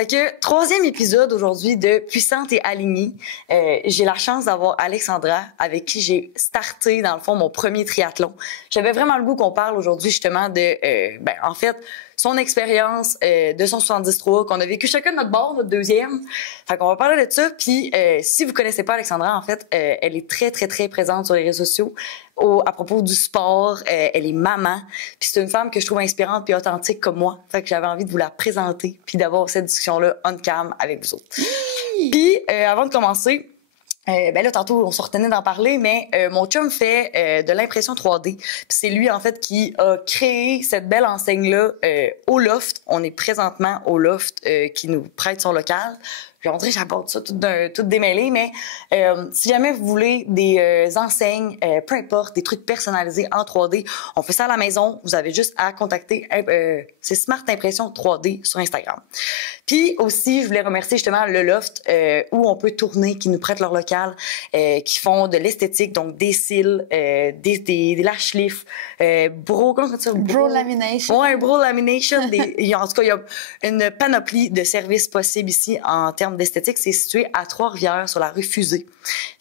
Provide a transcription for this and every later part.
Fait que, troisième épisode aujourd'hui de Puissante et alignée. J'ai la chance d'avoir Alexandra, avec qui j'ai starté, dans le fond, mon premier triathlon. J'avais vraiment le goût qu'on parle aujourd'hui, justement, de, en fait, son expérience de son 73, qu'on a vécu chacun de notre bord, notre deuxième. Fait qu'on va parler de ça. Puis, si vous connaissez pas Alexandra, en fait, elle est très, très, très présente sur les réseaux sociaux à propos du sport. Elle est maman. Puis c'est une femme que je trouve inspirante puis authentique comme moi. Fait que j'avais envie de vous la présenter puis d'avoir cette discussion-là on cam avec vous autres. Puis, avant de commencer, là, tantôt, on se retenait d'en parler, mais mon chum fait de l'impression 3D. Puis c'est lui, en fait, qui a créé cette belle enseigne-là au Loft. On est présentement au Loft qui nous prête son local. Puis on dirait que j'apporte ça tout démêlé, mais si jamais vous voulez des enseignes, peu importe, des trucs personnalisés en 3D, on fait ça à la maison. Vous avez juste à contacter c'est Smart Impression 3D sur Instagram. Puis aussi, je voulais remercier justement le Loft où on peut tourner, qui nous prêtent leur local, qui font de l'esthétique, donc des cils, des lash lifts, comment ça s'appelle? Bro lamination. Ouais, bro lamination. En tout cas, il y a une panoplie de services possibles ici en termes d'esthétique. C'est situé à Trois-Rivières, sur la rue Fusée.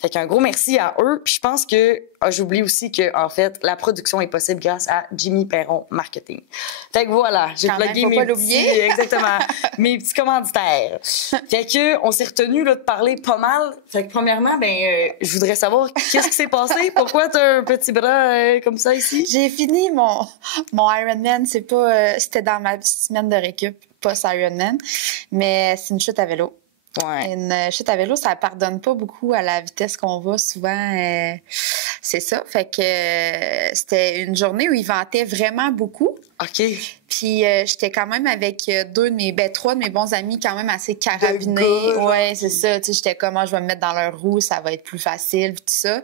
Fait qu'un gros merci à eux. Puis je pense que j'oublie aussi que en fait la production est possible grâce à Jimmy Perron Marketing. Fait que voilà, j'ai plugué mes petits, exactement, mes petits commanditaires. Fait que on s'est retenu là de parler pas mal. Fait que premièrement, je voudrais savoir qu'est-ce qui s'est passé. Pourquoi t'as un petit bras comme ça ici? J'ai fini mon Ironman. C'était dans ma petite semaine de récup, post-Ironman, mais c'est une chute à vélo. Ouais. Une chute à vélo, ça pardonne pas beaucoup à la vitesse qu'on va souvent. C'est ça. Fait que c'était une journée où il ventait vraiment beaucoup. OK. Puis j'étais quand même avec trois de mes bons amis quand même assez carabinés. Ouais, c'est ça. Tu sais, j'étais comme, je vais me mettre dans leur roue, ça va être plus facile, tout ça.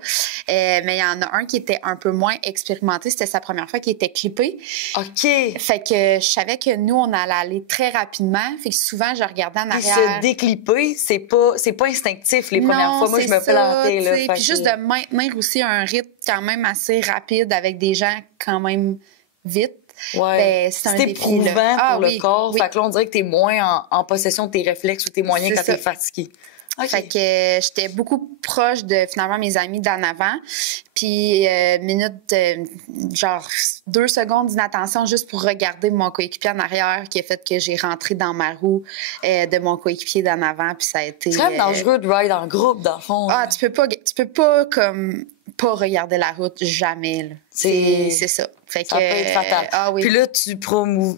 Mais il y en a un qui était un peu moins expérimenté. C'était sa première fois qu'il était clippé. OK. Fait que je savais que nous, on allait aller très rapidement. Fait que souvent, je regardais en arrière. Puis se déclipper, c'est pas instinctif les premières fois. Moi, je me plantais, là. Puis juste de maintenir aussi un rythme quand même assez rapide avec des gens quand même vite. Ouais. C'est éprouvant pour le corps. Oui. Fait que là, on dirait que t'es moins en possession de tes réflexes ou t'es moyen quand t'es fatigué. Okay. Fait que j'étais beaucoup proche de finalement mes amis d'en avant. Puis genre 2 secondes d'inattention juste pour regarder mon coéquipier en arrière qui a fait que j'ai rentré dans ma roue de mon coéquipier d'en avant. Puis ça a été... C'est quand même dangereux de ride en groupe, dans le fond. Ah, tu peux pas comme pas regarder la route jamais. Là. C'est ça. Fait ça peut être fatal. Ah, oui. Puis là, tu promouvais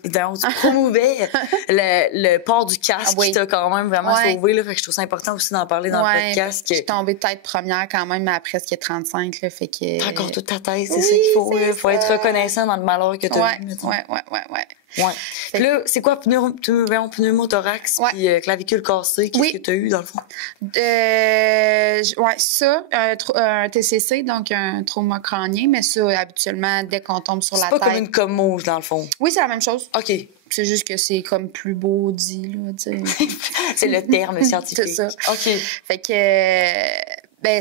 le port du casque qui t'a quand même vraiment sauvé. Là, fait que je trouve ça important aussi d'en parler dans le podcast. Je suis tombée tête première quand même à presque 35. Là, fait que... T'as encore toute ta tête, c'est ça qu'il faut. Il faut être reconnaissant dans le malheur que t'as eu. Ouais. Puis là, c'est quoi pneumothorax puis clavicule cassée? Qu'est-ce que t'as eu dans le fond? Un TCC, donc un trauma crânien, mais ça, habituellement, dès qu'on tombe sur la tête... C'est pas comme une commose, dans le fond? Oui, c'est la même chose. OK. C'est juste que c'est comme plus beau dit, là, tu sais. C'est le terme scientifique. C'est ça. OK. Fait que,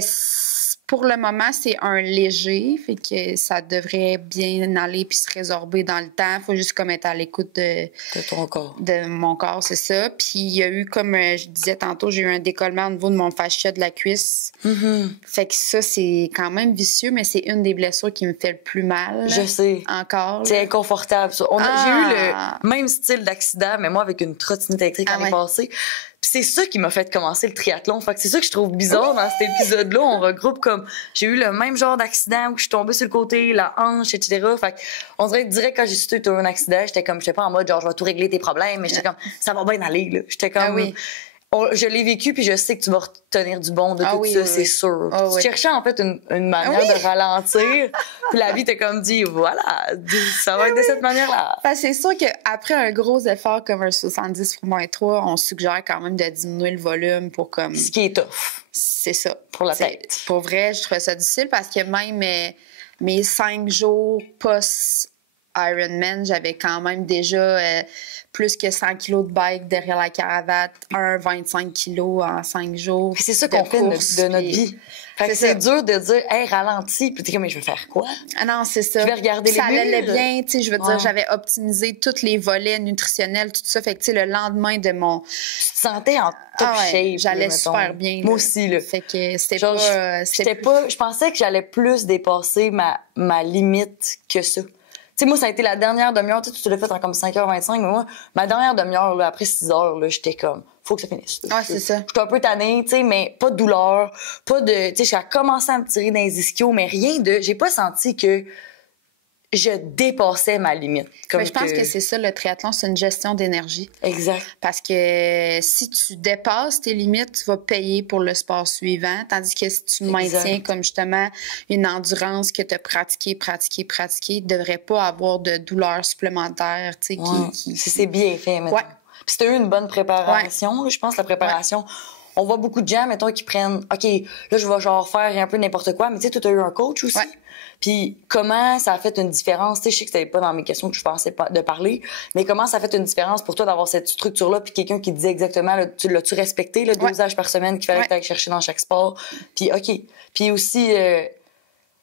pour le moment, c'est un léger, fait que ça devrait bien aller puis se résorber dans le temps. Faut juste comme être à l'écoute de ton corps. De mon corps, c'est ça. Puis il y a eu, comme je disais tantôt, j'ai eu un décollement au niveau de mon fascia de la cuisse. Mm-hmm. Fait que ça, c'est quand même vicieux, mais c'est une des blessures qui me fait le plus mal. Je sais. Encore. C'est inconfortable. J'ai eu le même style d'accident, mais moi avec une trottinette électrique l'année passée. Puis c'est ça qui m'a fait commencer le triathlon. Fait que c'est ça que je trouve bizarre dans cet épisode-là. On regroupe comme... J'ai eu le même genre d'accident où je suis tombée sur le côté, la hanche, etc. Fait qu'on dirait direct quand j'ai su que tu as eu un accident, j'étais pas en mode genre je vais tout régler tes problèmes, mais j'étais comme ça va bien aller, là. J'étais comme... je l'ai vécu, puis je sais que tu vas retenir du bon de tout ça, c'est sûr. Tu cherchais en fait une manière de ralentir, puis la vie t'a comme dit, voilà, ça va être de cette manière-là. C'est sûr qu'après un gros effort comme un 70/3, on suggère quand même de diminuer le volume pour comme... Ce qui est tough. C'est ça. Pour la tête. Pour vrai, je trouve ça difficile parce que même mes 5 jours post-Ironman, j'avais quand même déjà... plus que 100 kilos de bike derrière la cravate, 25 kilos en 5 jours. C'est ça qu'on fait de notre vie. C'est dur de dire, hey, ralentis. Puis t'es comme, mais je vais faire quoi? Ah non, c'est ça. Je vais regarder les murs. Ça allait bien, tu sais. Je veux dire, j'avais optimisé tous les volets nutritionnels, tout ça. Fait que, tu sais, le lendemain de mon sentais en top shape. J'allais là, super bien. Moi aussi, là. Fait que c'était Genre, pas... je pensais que j'allais plus dépasser ma limite que ça. Tu sais, moi, ça a été la dernière demi-heure. Tu l'as fait en comme 5h25, mais moi, ma dernière demi-heure, là, après 6h, là, j'étais comme, faut que ça finisse. Ouais, c'est ça. J'étais un peu tannée, tu sais, mais pas de douleur, pas de, tu sais, j'ai commencé à me tirer dans les ischios, mais rien de, j'ai pas senti que je dépassais ma limite. Comme Mais je pense que c'est ça, le triathlon, c'est une gestion d'énergie. Exact. Parce que si tu dépasses tes limites, tu vas payer pour le sport suivant. Tandis que si tu maintiens comme justement une endurance que tu as pratiqué, tu ne devrais pas avoir de douleur supplémentaire. Tu sais, c'est bien fait, maintenant. Ouais. Puis si tu as eu une bonne préparation, là, je pense, la préparation. On voit beaucoup de gens, mettons, qui prennent, OK, là, je vais genre faire un peu n'importe quoi, mais tu sais, tu as eu un coach aussi. Puis comment ça a fait une différence? Tu sais, je sais que c'était pas dans mes questions que je pensais pas de parler, mais comment ça a fait une différence pour toi d'avoir cette structure-là, puis quelqu'un qui te disait exactement, là, l'as-tu respecté, le dosage par semaine qu'il fallait que tu ailles chercher dans chaque sport? Puis OK. Puis aussi,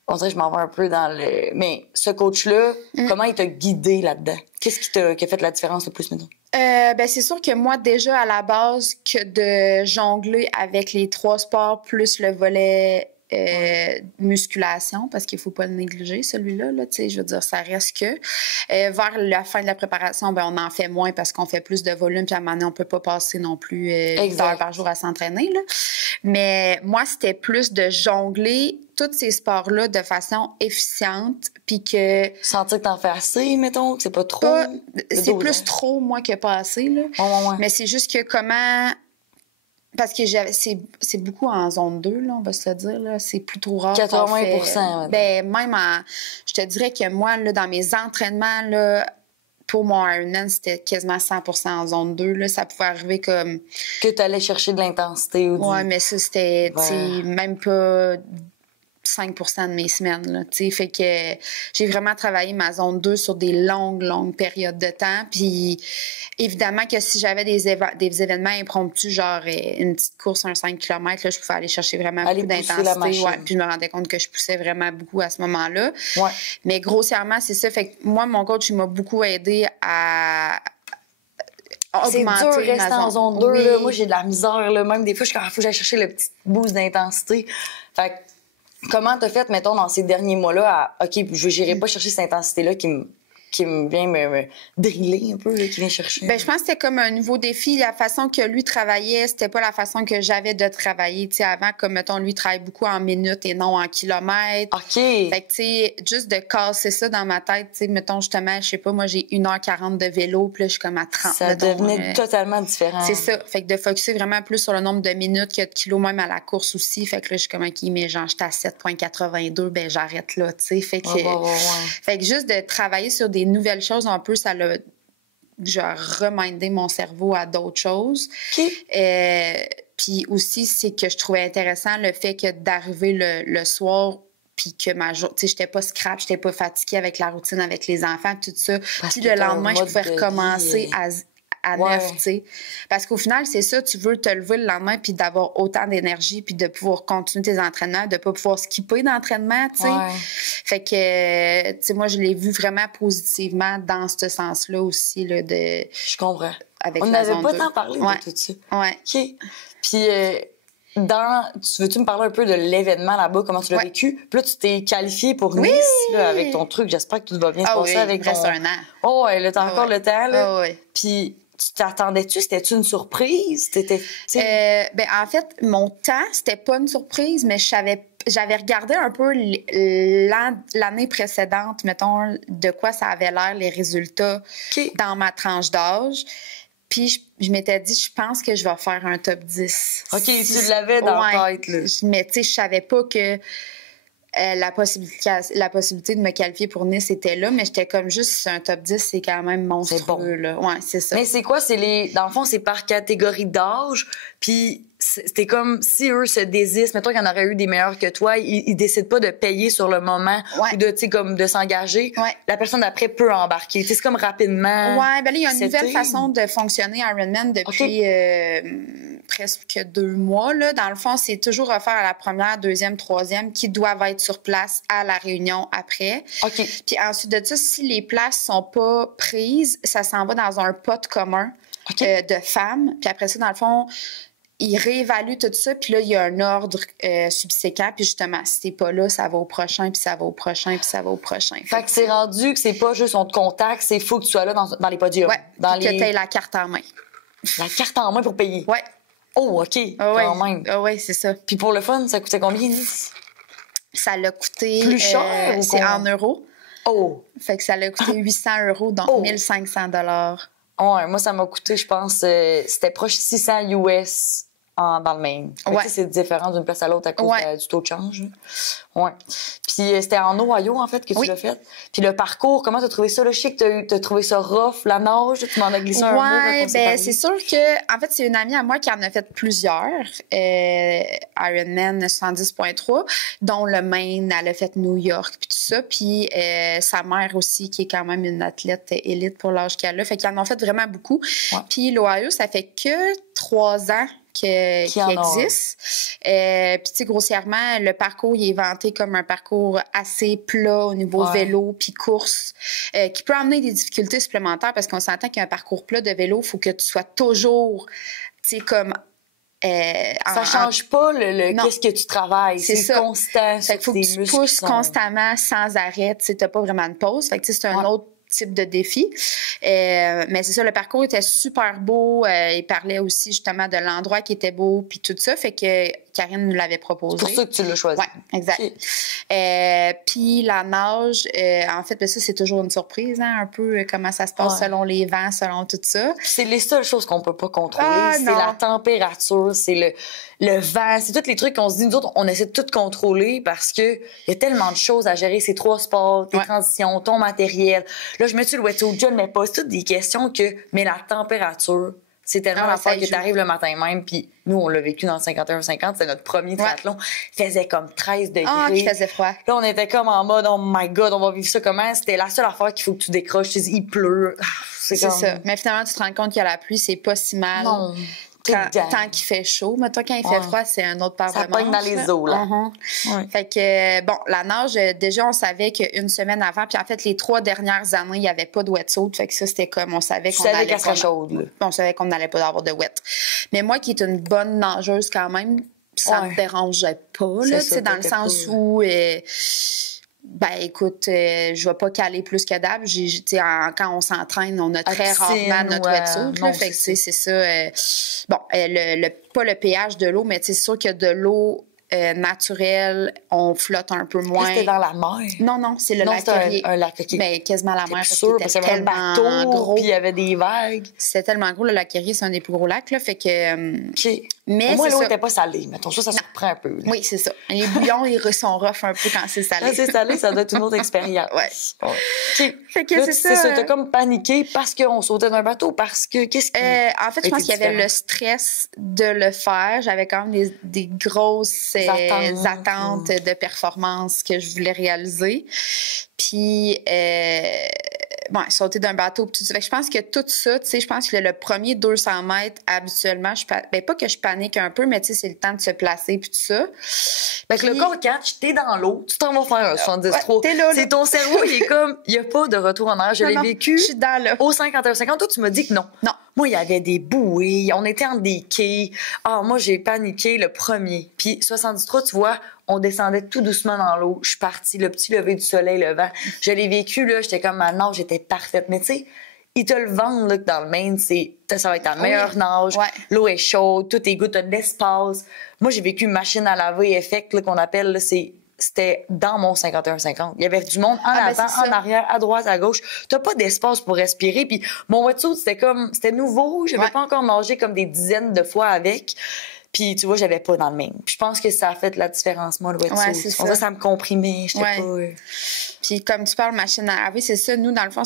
on dirait que je m'en vais un peu dans le... Mais ce coach-là, comment il t'a guidé là-dedans? Qu'est-ce qui a fait la différence le plus, maintenant? Ben c'est sûr que moi, déjà, à la base, que de jongler avec les 3 sports plus le volet musculation, parce qu'il faut pas le négliger, celui-là, là, tu sais, je veux dire, ça reste que. Vers la fin de la préparation, ben on en fait moins parce qu'on fait plus de volume, puis à un moment donné, on peut pas passer non plus 8 heures par jour à s'entraîner, là. Mais moi, c'était plus de jongler tous ces sports-là de façon efficiente, puis que... Sentir que t'en fais assez, mettons, que c'est pas trop... C'est plus trop, moi, que pas assez, là. Ouais. Mais c'est juste que comment... Parce que c'est beaucoup en zone 2, là, on va se le dire. Là. C'est plutôt rare. 80%. Ben, même je te dirais que moi, là, dans mes entraînements, là, pour mon Ironman, c'était quasiment 100% en zone 2. Là. Ça pouvait arriver comme... Que tu allais chercher de l'intensité ou Ouais, mais ça, c'était même pas 5% de mes semaines. Là, fait que j'ai vraiment travaillé ma zone 2 sur des longues périodes de temps. Puis évidemment que si j'avais des événements impromptus, genre une petite course, un 5 km, là, je pouvais aller chercher vraiment beaucoup d'intensité. Puis je me rendais compte que je poussais vraiment beaucoup à ce moment-là. Ouais. Mais grossièrement, c'est ça. Fait que moi, mon coach, il m'a beaucoup aidé à... C'est dur de rester en zone 2. Là. Moi, j'ai de la misère. Là. Même des fois, il faut que j'aille chercher le petit boost d'intensité. Fait que, comment t'as fait, mettons, dans ces derniers mois-là, OK, je n'irai pas chercher cette intensité-là qui me vient me driller un peu, là, qui vient chercher? Ben, je pense que c'était comme un nouveau défi. La façon que lui travaillait, c'était pas la façon que j'avais de travailler. Tu sais, avant, comme, mettons, lui travaille beaucoup en minutes et non en kilomètres. OK. Fait que, tu sais, juste de casser ça dans ma tête, tu sais, mettons, justement, je sais pas, moi, j'ai 1h40 de vélo, puis là, je suis comme à 30. Ça devenait totalement différent. C'est ça. Fait que de focusser vraiment plus sur le nombre de minutes que de kilos, même à la course aussi. Fait que là, je suis comme, OK, mais genre, j'étais à 7,82, ben, j'arrête là, tu sais. Fait que, fait que juste de travailler sur des nouvelles choses un peu, ça l'a genre remindé mon cerveau à d'autres choses. Puis aussi, c'est que je trouvais intéressant le fait que d'arriver le soir puis que ma journée, tu sais, j'étais pas scrap, j'étais pas fatiguée avec la routine, avec les enfants, tout ça. Puis le lendemain, je pouvais recommencer à 9, tu sais. Parce qu'au final, c'est ça, tu veux te lever le lendemain puis d'avoir autant d'énergie puis de pouvoir continuer tes entraînements, de pas pouvoir skipper d'entraînement, tu sais. Fait que, tu sais, moi, je l'ai vu vraiment positivement dans ce sens-là aussi, là, de... Je comprends. Avec on n'avait pas tant parlé de tout ça. OK. Puis, veux-tu me parler un peu de l'événement là-bas, comment tu l'as vécu? Puis là, tu t'es qualifiée pour Nice là, avec ton truc. J'espère que tout va bien se passer avec ton... il reste un an. Oh, ouais, là, t'as encore le temps, là. Oui. Puis, tu t'attendais-tu? C'était-tu une surprise? Ben, en fait, mon temps, c'était pas une surprise, mais j'avais regardé un peu l'année précédente, mettons, de quoi ça avait l'air, les résultats dans ma tranche d'âge. Puis je m'étais dit, je pense que je vais faire un top 10. OK, tu l'avais dans la tête, là. Mais tu sais, je savais pas que la possibilité de me qualifier pour Nice était là, mais j'étais comme juste un top 10, c'est quand même monstrueux. C'est bon. Là. Ouais, c'est ça. Mais c'est quoi? Dans le fond, c'est par catégorie d'âge, puis c'était comme si eux se désistent, mettons qu'il y en aurait eu des meilleurs que toi, ils décident pas de payer sur le moment ou de, tu sais, comme de s'engager. La personne d'après peut embarquer. C'est comme rapidement. Ouais, ben là, il y a une nouvelle façon de fonctionner Ironman depuis presque 2 mois. Là. Dans le fond, c'est toujours offert à la première, deuxième, troisième qui doivent être sur place à la réunion après. Puis ensuite de ça, si les places sont pas prises, ça s'en va dans un pot commun. de femmes. Puis après ça, dans le fond, ils réévaluent tout ça, puis là, il y a un ordre subséquent, puis justement, si t'es pas là, ça va au prochain, puis ça va au prochain, puis ça va au prochain. Fait que c'est rendu que c'est pas juste on te contacte, c'est faut que tu sois là dans les podiums. Ouais, dans que t'aies la carte en main. La carte en main pour payer? Ouais. Oh, OK, quand même. Oui, c'est ça. Puis pour le fun, ça coûtait combien? Ça l'a coûté... Plus cher ou c'est en euros. Oh! Fait que ça l'a coûté 800 €, donc 1 500 $. Ouais, moi, ça m'a coûté, je pense, c'était proche 600 US dans le Maine. Ouais. C'est différent d'une place à l'autre à cause du taux de change. Ouais. Puis c'était en Ohio, en fait, que tu l'as fait. Puis le parcours, comment t'as trouvé ça? Là, je sais que t'as trouvé ça rough, la nage, tu m'en as glissé un mot. Ouais, ben c'est sûr que, en fait, c'est une amie à moi qui en a fait plusieurs. Ironman 70.3, dont le Maine, elle a fait New York, puis tout ça. Puis sa mère aussi, qui est quand même une athlète élite pour l'âge qu'elle a. Fait qu'ils en ont fait vraiment beaucoup. Ouais. Puis l'Ohio, ça fait que 3 ans qui existe. Puis, tu sais, grossièrement, le parcours, il est vanté comme un parcours assez plat au niveau vélo puis course, qui peut amener des difficultés supplémentaires parce qu'on s'entend qu'un parcours plat de vélo, il faut que tu sois toujours, tu sais, comme... ça change pas qu'est-ce que tu travailles. C'est constant. Fait qu'il faut que tu pousses constamment, sans arrêt. Tu sais, t'as pas vraiment de pause. Fait que, tu sais, c'est un autre type de défi. Mais c'est ça, le parcours était super beau. Il parlait aussi justement de l'endroit qui était beau, puis tout ça. Fait que Karine nous l'avait proposé. C'est pour ça que tu l'as choisi. Oui, exact. Puis la nage, en fait, ben ça, c'est toujours une surprise, hein, un peu comment ça se passe selon les vents, selon tout ça. C'est les seules choses qu'on peut pas contrôler. C'est la température, c'est le vent, c'est tous les trucs qu'on se dit, nous autres, on essaie de tout contrôler parce que il y a tellement de choses à gérer, ces 3 sports, tes transitions, ton matériel. Là, je mets-tu le wetsuit, je ne mets pas. C'est toutes des questions mais la température, c'est tellement l'affaire que t'arrives le matin même, puis nous, on l'a vécu dans le 51-50, c'est notre premier triathlon. Il faisait comme 13 degrés. Ah, il faisait froid. Là, on était comme en mode, oh my God, on va vivre ça comment? C'était la seule affaire qu'il faut que tu décroches. Tu dis, il pleut. C'est ça. Mais finalement, tu te rends compte que la pluie, c'est pas si mal. Non. Tant qu'il fait chaud. Mais toi, quand il fait froid, c'est un autre part de manche. Ça pogne dans les eaux, là. Fait que, bon, la nage, déjà, on savait qu'une semaine avant, puis en fait, les 3 dernières années, il n'y avait pas de wetsuit. Fait que ça, c'était comme, on savait qu'on allait pas... chaude, là. On savait qu'on n'allait pas avoir de wet. Mais moi, qui est une bonne nageuse quand même, ça me dérangeait pas, là, tu sais, dans le sens où... Ben, écoute, je vais pas caler plus que d'hab. Quand on s'entraîne, on a très rarement notre wetsuit. Fait que, c'est ça. Bon, pas le pH de l'eau, mais c'est sûr que de l'eau naturelle, on flotte un peu moins. C'était dans la mer? Non, c'est le lac Erie. un lac Erie. Ben, quasiment la mer. C'est sûr, parce qu'il y avait un bateau, gros. Puis il y avait des vagues. C'était tellement gros. Le lac Erie, c'est un des plus gros lacs, là. Fait que... Mais au moins, l'eau n'était pas salée. Mettons, ça surprend un peu. Là. Oui, c'est ça. Les bouillons, ils sont rough un peu quand c'est salé. Quand c'est salé, ça doit être une autre expérience. Fait que là, c'est ça. T'as comme paniqué parce qu'on sautait d'un bateau, parce que qu'est-ce qui... en fait, je pense qu'il y avait le stress de le faire. J'avais quand même des grosses attentes de performance que je voulais réaliser. Puis... sauter d'un bateau. Tout ça. Fait que je pense que tout ça, tu sais, je pense que le premier 200 mètres, habituellement, pas que je panique un peu, mais tu sais, c'est le temps de se placer puis tout ça. Fait que le corps catch, t'es dans l'eau, tu t'en vas faire un 73. C'est ton cerveau, il est comme, il n'y a pas de retour en arrière. Je l'ai vécu au 51-50. Toi, tu m'as dit que non. Non. Moi, il y avait des bouées, on était entre des quais. Moi, j'ai paniqué le premier. Puis 73, tu vois, on descendait tout doucement dans l'eau. Je suis partie, le petit lever du soleil, le vent. Je l'ai vécu, là, j'étais comme, ma nage était parfaite. Mais tu sais, ils te le vendent, là, que dans le Maine, ça va être ta meilleure nage. L'eau est chaude, tout est good, t'as de l'espace. Moi, j'ai vécu une machine à laver effect, là, qu'on appelle, là, c'était dans mon 51-50. Il y avait du monde en avant, en arrière, à droite, à gauche. T'as pas d'espace pour respirer. Puis mon wetsuit, c'était nouveau. J'avais pas encore nagé comme des dizaines de fois avec. Puis, tu vois, j'avais pas dans le même. Puis, je pense que ça a fait la différence, moi, le wetsuit. Ça me comprimait. J'étais pas... Puis, comme tu parles machine à laver, c'est ça. Nous, dans le fond,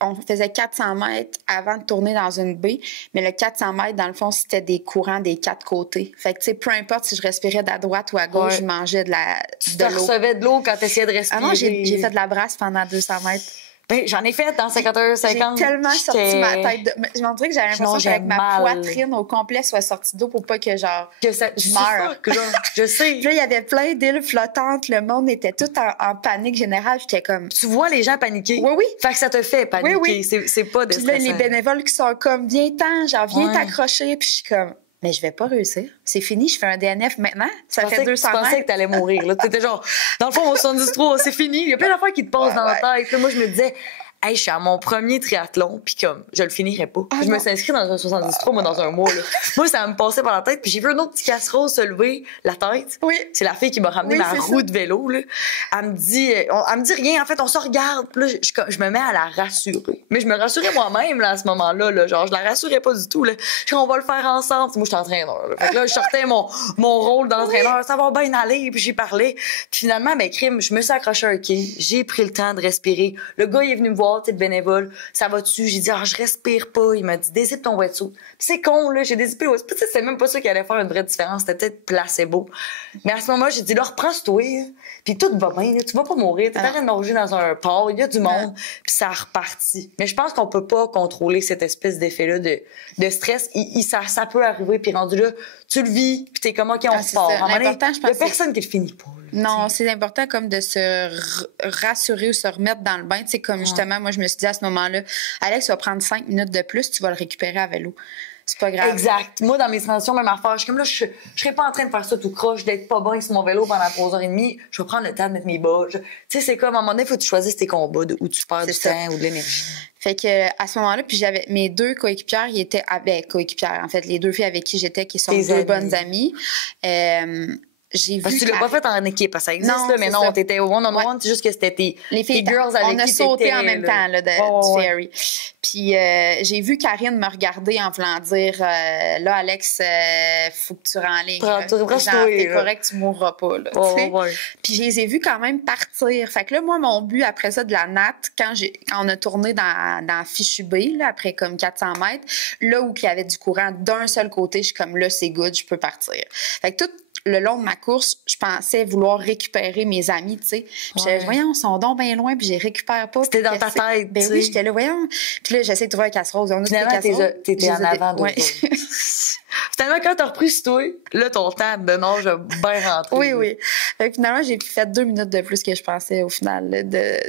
on faisait 400 mètres avant de tourner dans une baie. Mais le 400 mètres, dans le fond, c'était des courants des 4 côtés. Fait que, tu sais, peu importe si je respirais d'à droite ou à gauche, je mangeais de l'eau. Tu recevais de l'eau quand tu essayais de respirer. Ah non, j'ai fait de la brasse pendant 200 mètres. Ben, j'en ai fait dans 51-50. J'ai tellement sorti ma tête. Je m'en dirais que j'avais l'impression qu'avec ma poitrine au complet soit sortie d'eau pour pas que, genre, je meure. Je sais. Puis là, il y avait plein d'îles flottantes. Le monde était tout en panique générale. J'étais comme... Tu vois les gens paniquer. Oui, oui. Fait que ça te fait paniquer. Oui, oui. C'est pas Puis là, les bénévoles qui sont comme, viens-t'en, genre, viens t'accrocher. Puis je suis comme... Mais je vais pas réussir. C'est fini, je fais un DNF maintenant. Ça fait 200 mètres. Tu pensais que t'allais mourir. Là. T'étais genre, dans le fond, au 73, c'est fini. Il y a plein d'affaires qui te passent dans la tête. Puis moi, je me disais, hey, je suis à mon premier triathlon, puis comme, je le finirais pas. Je me suis inscrite dans un 73, moi, dans un mois. Là. Moi, ça me passait par la tête, puis j'ai vu un autre petit casserole se lever la tête. Oui. C'est la fille qui m'a ramené ma roue de vélo. Là. Elle me dit rien, en fait, on se regarde. Puis là, je me mets à la rassurer. Mais je me rassurais moi-même là, à ce moment-là. Là, genre, je la rassurais pas du tout. Là. Je dis, on va le faire ensemble. Moi, je suis entraîneur. Là. Fait que là, je sortais mon rôle d'entraîneur. Ça va bien aller. Puis j'ai parlé. Puis finalement, ben, crime, je me suis accrochée à un quai. J'ai pris le temps de respirer. Le gars, il est venu me voir, tu sais, le bénévole. Ça va-tu? J'ai dit, je respire pas. Il m'a dit, dézippe ton wetsuit. Puis c'est con, là. J'ai dézippé le wetsuit. C'est même pas ça qui allait faire une vraie différence. C'était peut-être placebo. Mais à ce moment-là, j'ai dit, là, reprends-toi. Puis tout va bien. Là. Tu vas pas mourir. T'es en train de nager dans un port. Il y a du monde. Puis ça a reparti. Mais je pense qu'on peut pas contrôler cette espèce d'effet-là de stress. Ça peut arriver. Puis rendu là, tu le vis. Puis t'es comme, OK, on repart. L'important, je pense. Il y a personne qui le finit pas. Là, non, c'est important comme de se rassurer ou se remettre dans le bain. Tu sais, comme justement, moi, je me suis dit à ce moment-là, Alex va prendre 5 minutes de plus, tu vas le récupérer à vélo. C'est pas grave. Exact. Moi, dans mes transitions, même affaire, je suis comme là, je serais pas en train de faire ça tout croche, d'être pas bien sur mon vélo pendant 3h30. Je vais prendre le temps de mettre mes bas. Tu sais, c'est comme, à un moment donné, il faut que tu choisisses tes combats, où tu perds du temps ou de l'énergie. Fait que à ce moment-là, puis j'avais mes 2 coéquipières, ils étaient coéquipières, en fait, les 2 filles avec qui j'étais, qui sont 2 bonnes amies. J'ai parce vu que tu l'as pas fait en équipe, parce que ça existe, non, là, mais non, t'étais one-on-one, c'est juste que c'était tes girls avec qui on a sauté en même temps, là, du ferry. Puis j'ai vu Karine me regarder en voulant dire, là, Alex, faut que tu renlignes. T'es correct, tu mourras pas, là, Puis je les ai vus quand même partir. Fait que là, moi, mon but après ça de la natte, quand on a tourné dans Fichu B, là, après comme 400 mètres, là où il y avait du courant d'un seul côté, je suis comme, là, c'est good, je peux partir. Fait que tout le long de ma course, je pensais vouloir récupérer mes amis, tu sais. Puis j'étais, voyons, ils sont donc bien loin, puis je les récupère pas. C'était dans ta tête, ben oui, j'étais là, voyons. Puis là, j'essaie de trouver un casserole. Finalement, t'étais en avant de Finalement, quand t'as repris sur toi, là, ton temps de nage a bien rentré. Oui, oui. Fait que finalement, j'ai fait 2 minutes de plus que je pensais au final.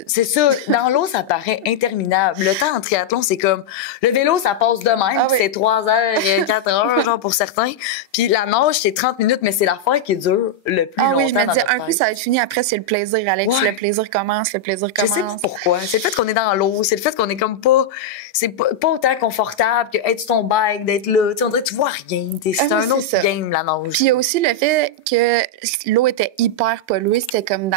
C'est ça. Dans l'eau, ça paraît interminable. Le temps en triathlon, c'est comme... Le vélo, ça passe de même. C'est 3 heures et 4 heures, genre, pour certains. Puis la nage, c'est 30 minutes, mais c'est l'affaire qui dure le plus longtemps. Oui, je me disais, un coup, ça va être fini. Après, c'est le plaisir, Alex. Le plaisir commence, le plaisir commence. Je sais pas pourquoi. C'est le fait qu'on est dans l'eau. C'est le fait qu'on est comme pas... C'est pas autant confortable que être sur ton bike, d'être là. Tu sais, on dirait que tu vois rien. C'est un autre game, la nage. Puis il y a aussi le fait que l'eau était hyper polluée. C'était comme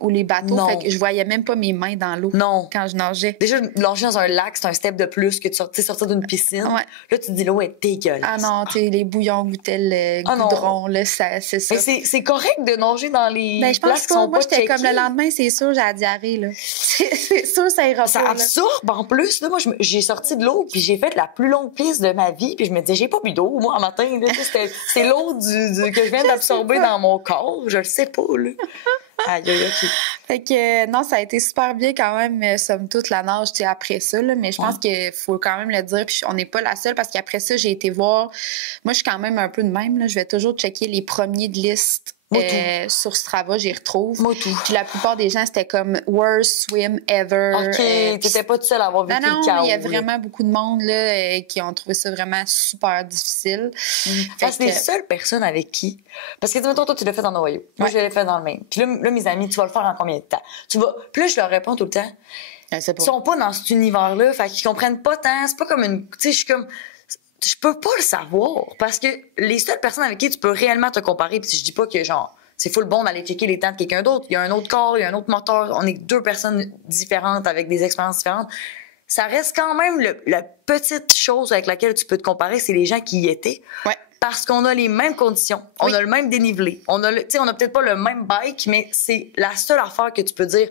où les bateaux. Non. Fait que je voyais même pas mes mains dans l'eau quand je nageais. Déjà, nager dans un lac, c'est un step de plus que sortir d'une piscine. Là, tu te dis, l'eau est dégueulasse. Ah non, les bouillons goûtaient le goudron. Là, c'est ça. Mais c'est correct de nager dans les je pense places qui sont moi, pas j'étais comme le lendemain, c'est sûr, j'ai la diarrhée. Là. C'est sûr, ça ira pas. Ça absorbe en plus. Là, moi, j'ai sorti de l'eau, puis j'ai fait la plus longue piste de ma vie, puis je me disais, j'ai pas bu d'eau, moi, un matin. C'est l'eau que je viens d'absorber dans mon corps. Je le sais pas, là. Aïe, OK. Fait que non, ça a été super bien quand même, somme toute, la nage, tu sais, après ça, là, mais je pense qu'il faut quand même le dire, puis on n'est pas la seule, parce qu'après ça, j'ai été voir... Moi, je suis quand même un peu de même, là, je vais toujours checker les premiers de liste sur Strava, j'y retrouve. Moi, tout. Puis la plupart des gens, c'était comme « worst swim ever ». OK, t'étais pas toute seule à avoir vécu le chaos. Non, il y a vraiment beaucoup de monde là, qui ont trouvé ça vraiment super difficile. C'est les seules personnes avec qui... Parce que, mettons, toi, tu l'as fait en Ohio. Moi, je l'ai fait dans le Maine. Puis là, mes amis, tu vas le faire en combien de temps? Puis là, je leur réponds tout le temps. Ils sont pas dans cet univers-là, fait qu'ils comprennent pas tant. C'est pas comme une... Tu sais, je suis comme... Je peux pas le savoir, parce que les seules personnes avec qui tu peux réellement te comparer, puis je dis pas que, genre, c'est full bon d'aller checker les temps de quelqu'un d'autre. Il y a un autre corps, il y a un autre moteur. On est 2 personnes différentes avec des expériences différentes. Ça reste quand même la petite chose avec laquelle tu peux te comparer, c'est les gens qui y étaient. Ouais. Parce qu'on a les mêmes conditions, on a le même dénivelé, on a peut-être pas le même bike, mais c'est la seule affaire que tu peux dire.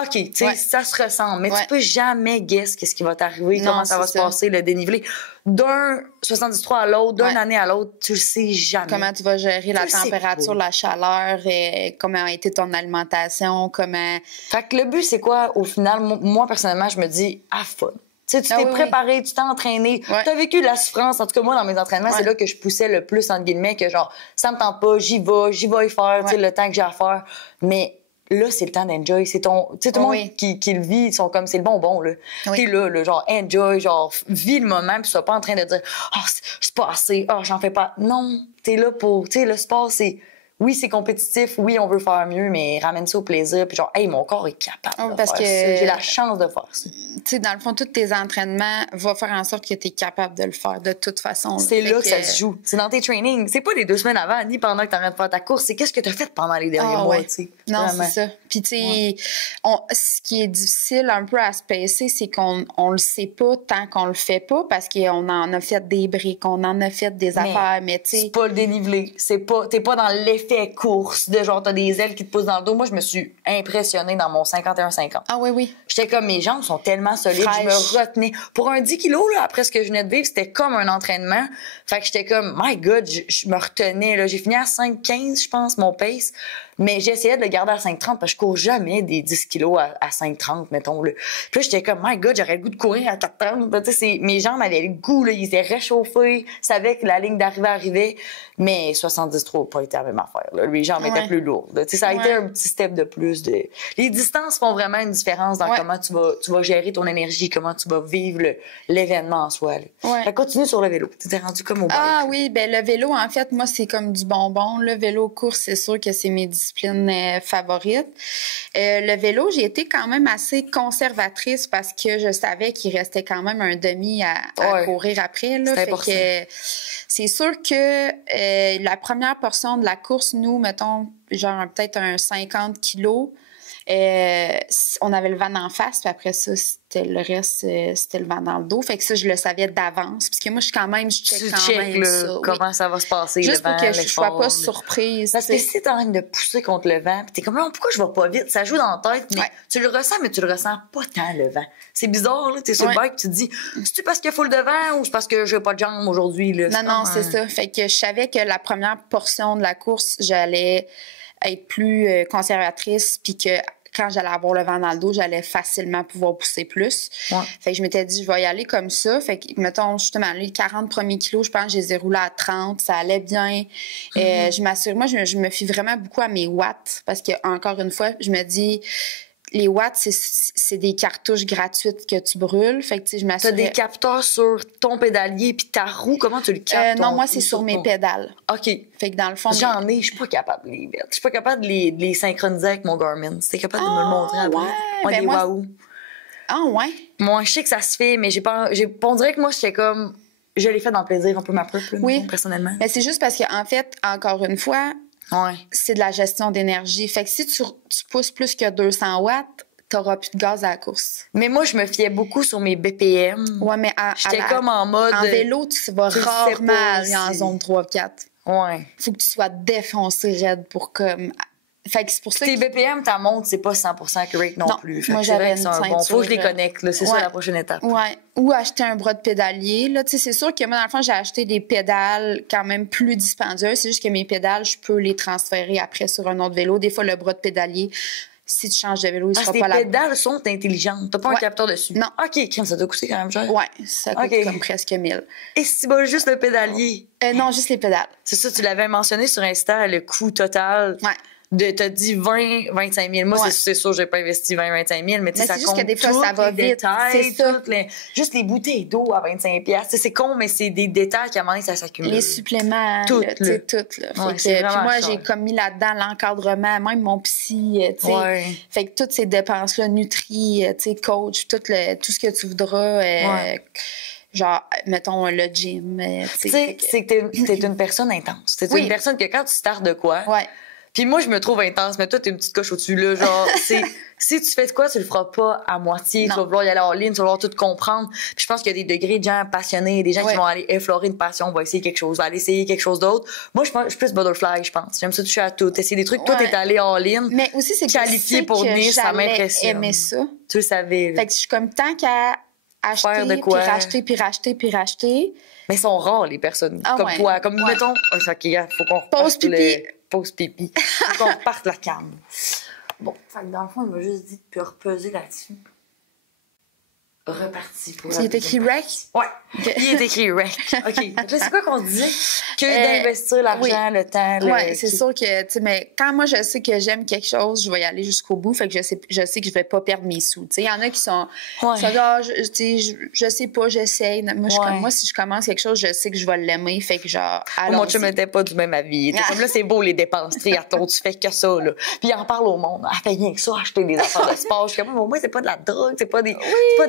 OK, tu sais, ça se ressemble, mais tu peux jamais guess qu'est-ce qui va t'arriver, comment ça va se passer, le dénivelé. D'un 73 à l'autre, d'une année à l'autre, tu le sais jamais. Comment tu vas gérer la température, la chaleur, et comment a été ton alimentation, comment... Fait que le but, c'est quoi? Au final, moi, personnellement, je me dis, fun. Tu sais, tu t'es préparé, tu t'es entraîné, tu as vécu de la souffrance. En tout cas, moi, dans mes entraînements, c'est là que je poussais le plus, entre guillemets, que genre, ça me tente pas, j'y vais y faire, tu sais, le temps que j'ai à faire. Mais là, c'est le temps d'enjoy. C'est ton, tu sais, tout le monde qui le vit, ils sont comme, c'est le bonbon, là. T'es là, genre, enjoy, genre, vis le moment, puis sois pas en train de dire, c'est pas assez, j'en fais pas. Non, t'es là pour, tu sais, le sport, oui, c'est compétitif, oui, on veut faire mieux, mais ramène ça au plaisir, puis genre, hey, mon corps est capable de faire ça. J'ai la chance de faire ça. Tu sais, dans le fond, tous tes entraînements vont faire en sorte que tu es capable de le faire de toute façon. C'est là que ça se joue. C'est dans tes trainings. C'est pas les 2 semaines avant, ni pendant que tu arrêtes de faire ta course. C'est qu'est-ce que tu as fait pendant les derniers mois, tu sais. Non, c'est ça. Puis, tu sais, ce qui est difficile un peu à se pacer, c'est qu'on le sait pas tant qu'on le fait pas, parce qu'on en a fait des briques, on en a fait des affaires, mais tu sais... C'est pas le dénivelé. T'es pas dans l'effet course de genre, t'as des ailes qui te poussent dans le dos. Moi, je me suis impressionnée dans mon 51-50. Ah oui. J'étais comme, mes jambes sont tellement solides, je me retenais. Pour un 10 kilos, là, après ce que je venais de vivre, c'était comme un entraînement. Fait que j'étais comme, my God, je me retenais, là. J'ai fini à 5,15, je pense, mon pace. Mais j'essayais de le garder à 5,30 parce que je cours jamais des 10 kilos à 5,30, mettons, là. Puis là, j'étais comme, my God, j'aurais le goût de courir à 4,30. Tu sais, mes jambes avaient le goût, là. Ils étaient réchauffés. Je savais que la ligne d'arrivée arrivait. Mais 73 n'a pas été la même affaire, là. Les jambes étaient plus lourdes. Tu sais, ça a été un petit step de plus. Les distances font vraiment une différence dans comment tu vas gérer ton énergie, comment tu vas vivre l'événement en soi, là. Fait que continue sur le vélo. Tu t'es rendu comme au bike. Ah oui, ben le vélo, en fait, moi, c'est comme du bonbon. Le vélo course, c'est sûr que c'est mes disciplines favorites. Le vélo, j'ai été quand même assez conservatrice parce que je savais qu'il restait quand même un demi à courir après, là. Fait que c'est sûr que la première portion de la course, nous, mettons, genre peut-être un 50 kilos, on avait le vent en face, puis après ça, le reste, c'était le vent dans le dos. Fait que ça, je le savais d'avance. Parce que moi, je check quand même ça. Comment ça va se passer, juste le vent, pour que je sois pas surprise. Parce que si t'es en train de pousser contre le vent, puis t'es comme, pourquoi je vais pas vite? Ça joue dans la tête, mais tu le ressens, mais tu le ressens pas tant, le vent. C'est bizarre, là. T'es sur le bike, tu te dis, c'est-tu parce qu'il y a full de vent ou c'est parce que j'ai pas de jambes aujourd'hui, là? Non, c'est ça. Fait que je savais que la première portion de la course, j'allais être plus conservatrice, puis que quand j'allais avoir le vent dans le dos, j'allais facilement pouvoir pousser plus. Fait que je m'étais dit, je vais y aller comme ça. Fait que, mettons, justement, les 40 premiers kilos, je pense que je les ai roulés à 30. Ça allait bien. Je m'assure. Moi, je me fie vraiment beaucoup à mes watts. Parce que, encore une fois, je me dis, les watts, c'est des cartouches gratuites que tu brûles. Fait que, tu sais, je m'assure. T'as des capteurs sur ton pédalier puis ta roue. Comment tu le captes? Non, moi, c'est sur mes pédales. OK. Fait que dans le fond... J'en ai, je suis pas capable de les mettre. Je suis pas capable de les synchroniser avec mon Garmin. Si t'es capable de me le montrer après. Wahoo. Ah, ouais? Moi, je sais que ça se fait, mais on dirait que moi, j'étais comme... Je l'ai fait dans le plaisir un peu ma propre, personnellement. Mais c'est juste parce qu'en fait, encore une fois... c'est de la gestion d'énergie. Fait que si tu pousses plus que 200 watts, t'auras plus de gaz à la course. Mais moi, je me fiais beaucoup sur mes BPM. Ouais, mais j'étais comme en mode... En vélo, tu vas rarement aller en zone 3-4. Ouais. Faut que tu sois défoncé raide pour comme... Fait que c'est pour ça tes BPM, ta montre, c'est pas 100% accurate non plus. Fait moi, j'avais une ceinture. Faut que je les connecte, là. C'est ça la prochaine étape. Ouais. Ou acheter un bras de pédalier, là. Tu sais, c'est sûr que moi, dans le fond, j'ai acheté des pédales quand même plus dispendieuses. C'est juste que mes pédales, je peux les transférer après sur un autre vélo. Des fois, le bras de pédalier, si tu changes de vélo, il sera pas là. Tes pédales sont intelligentes. T'as pas un capteur dessus. Non. OK, ça doit coûter quand même cher. Ouais, ça coûte comme presque 1000. Et si tu vas juste le pédalier? Non, juste les pédales. C'est ça, tu l'avais mentionné sur Insta, le coût total. Ouais. T'as dit 20-25 000. Moi, c'est sûr, j'ai pas investi 20-25 000, mais tu sais, ça compte. C'est juste que des fois, ça va vite. C'est ça. Juste les bouteilles d'eau à 25 $. C'est con, mais c'est des détails qui, à un moment donné, ça s'accumule. Les suppléments. Tout, là. Puis moi, j'ai comme mis là-dedans l'encadrement, même mon psy, tu sais. Fait que toutes ces dépenses-là, nutri, tu sais, coach, tout ce que tu voudras. Genre, mettons, le gym. Tu sais, c'est que t'es une personne intense. T'es une personne que quand tu startes de quoi... Puis moi, je me trouve intense, mais toi, t'es une petite coche au-dessus, là. Genre, Si tu fais de quoi, tu le feras pas à moitié. Non. Tu vas vouloir y aller en ligne, tu vas vouloir tout comprendre. Puis je pense qu'il y a des degrés de gens passionnés, des gens qui vont aller effleurer une passion, vont essayer quelque chose, vont aller essayer quelque chose d'autre. Moi, je suis plus butterfly, je pense. J'aime ça toucher à tout, essayer des trucs. Toi, t'es allé en ligne. Mais aussi, c'est qualifié pour venir, ça m'impressionne. Aimer ça. Tu le savais. Fait que je suis comme tant qu'à acheter, puis racheter, puis racheter, puis racheter. Mais ils sont rares, les personnes comme toi. Comme, mettons, OK, faut qu'on pause pipi. Pause pipi. Faut qu'on reparte la cam. Bon, fait que dans le fond, il m'a juste dit de repeser là-dessus. Reparti pour Il est écrit rec? Ouais. Okay. Il est écrit rec. OK. Donc là, c'est quoi qu'on disait? Que d'investir l'argent, le temps. Oui, c'est sûr que, tu sais, mais quand moi, je sais que j'aime quelque chose, je vais y aller jusqu'au bout. Fait que je sais que je vais pas perdre mes sous. Tu sais, il y en a qui sont. Je sais pas, j'essaye. Moi, si je commence quelque chose, je sais que je vais l'aimer. Fait que genre. Mon chum n'était pas du même avis. Comme là, c'est beau, les dépenses triathlon, tu fais que ça, là. Puis il en parle au monde. Ah, fait rien que ça, acheter des affaires de sport. Je suis comme, moi, c'est pas de la drogue, c'est pas de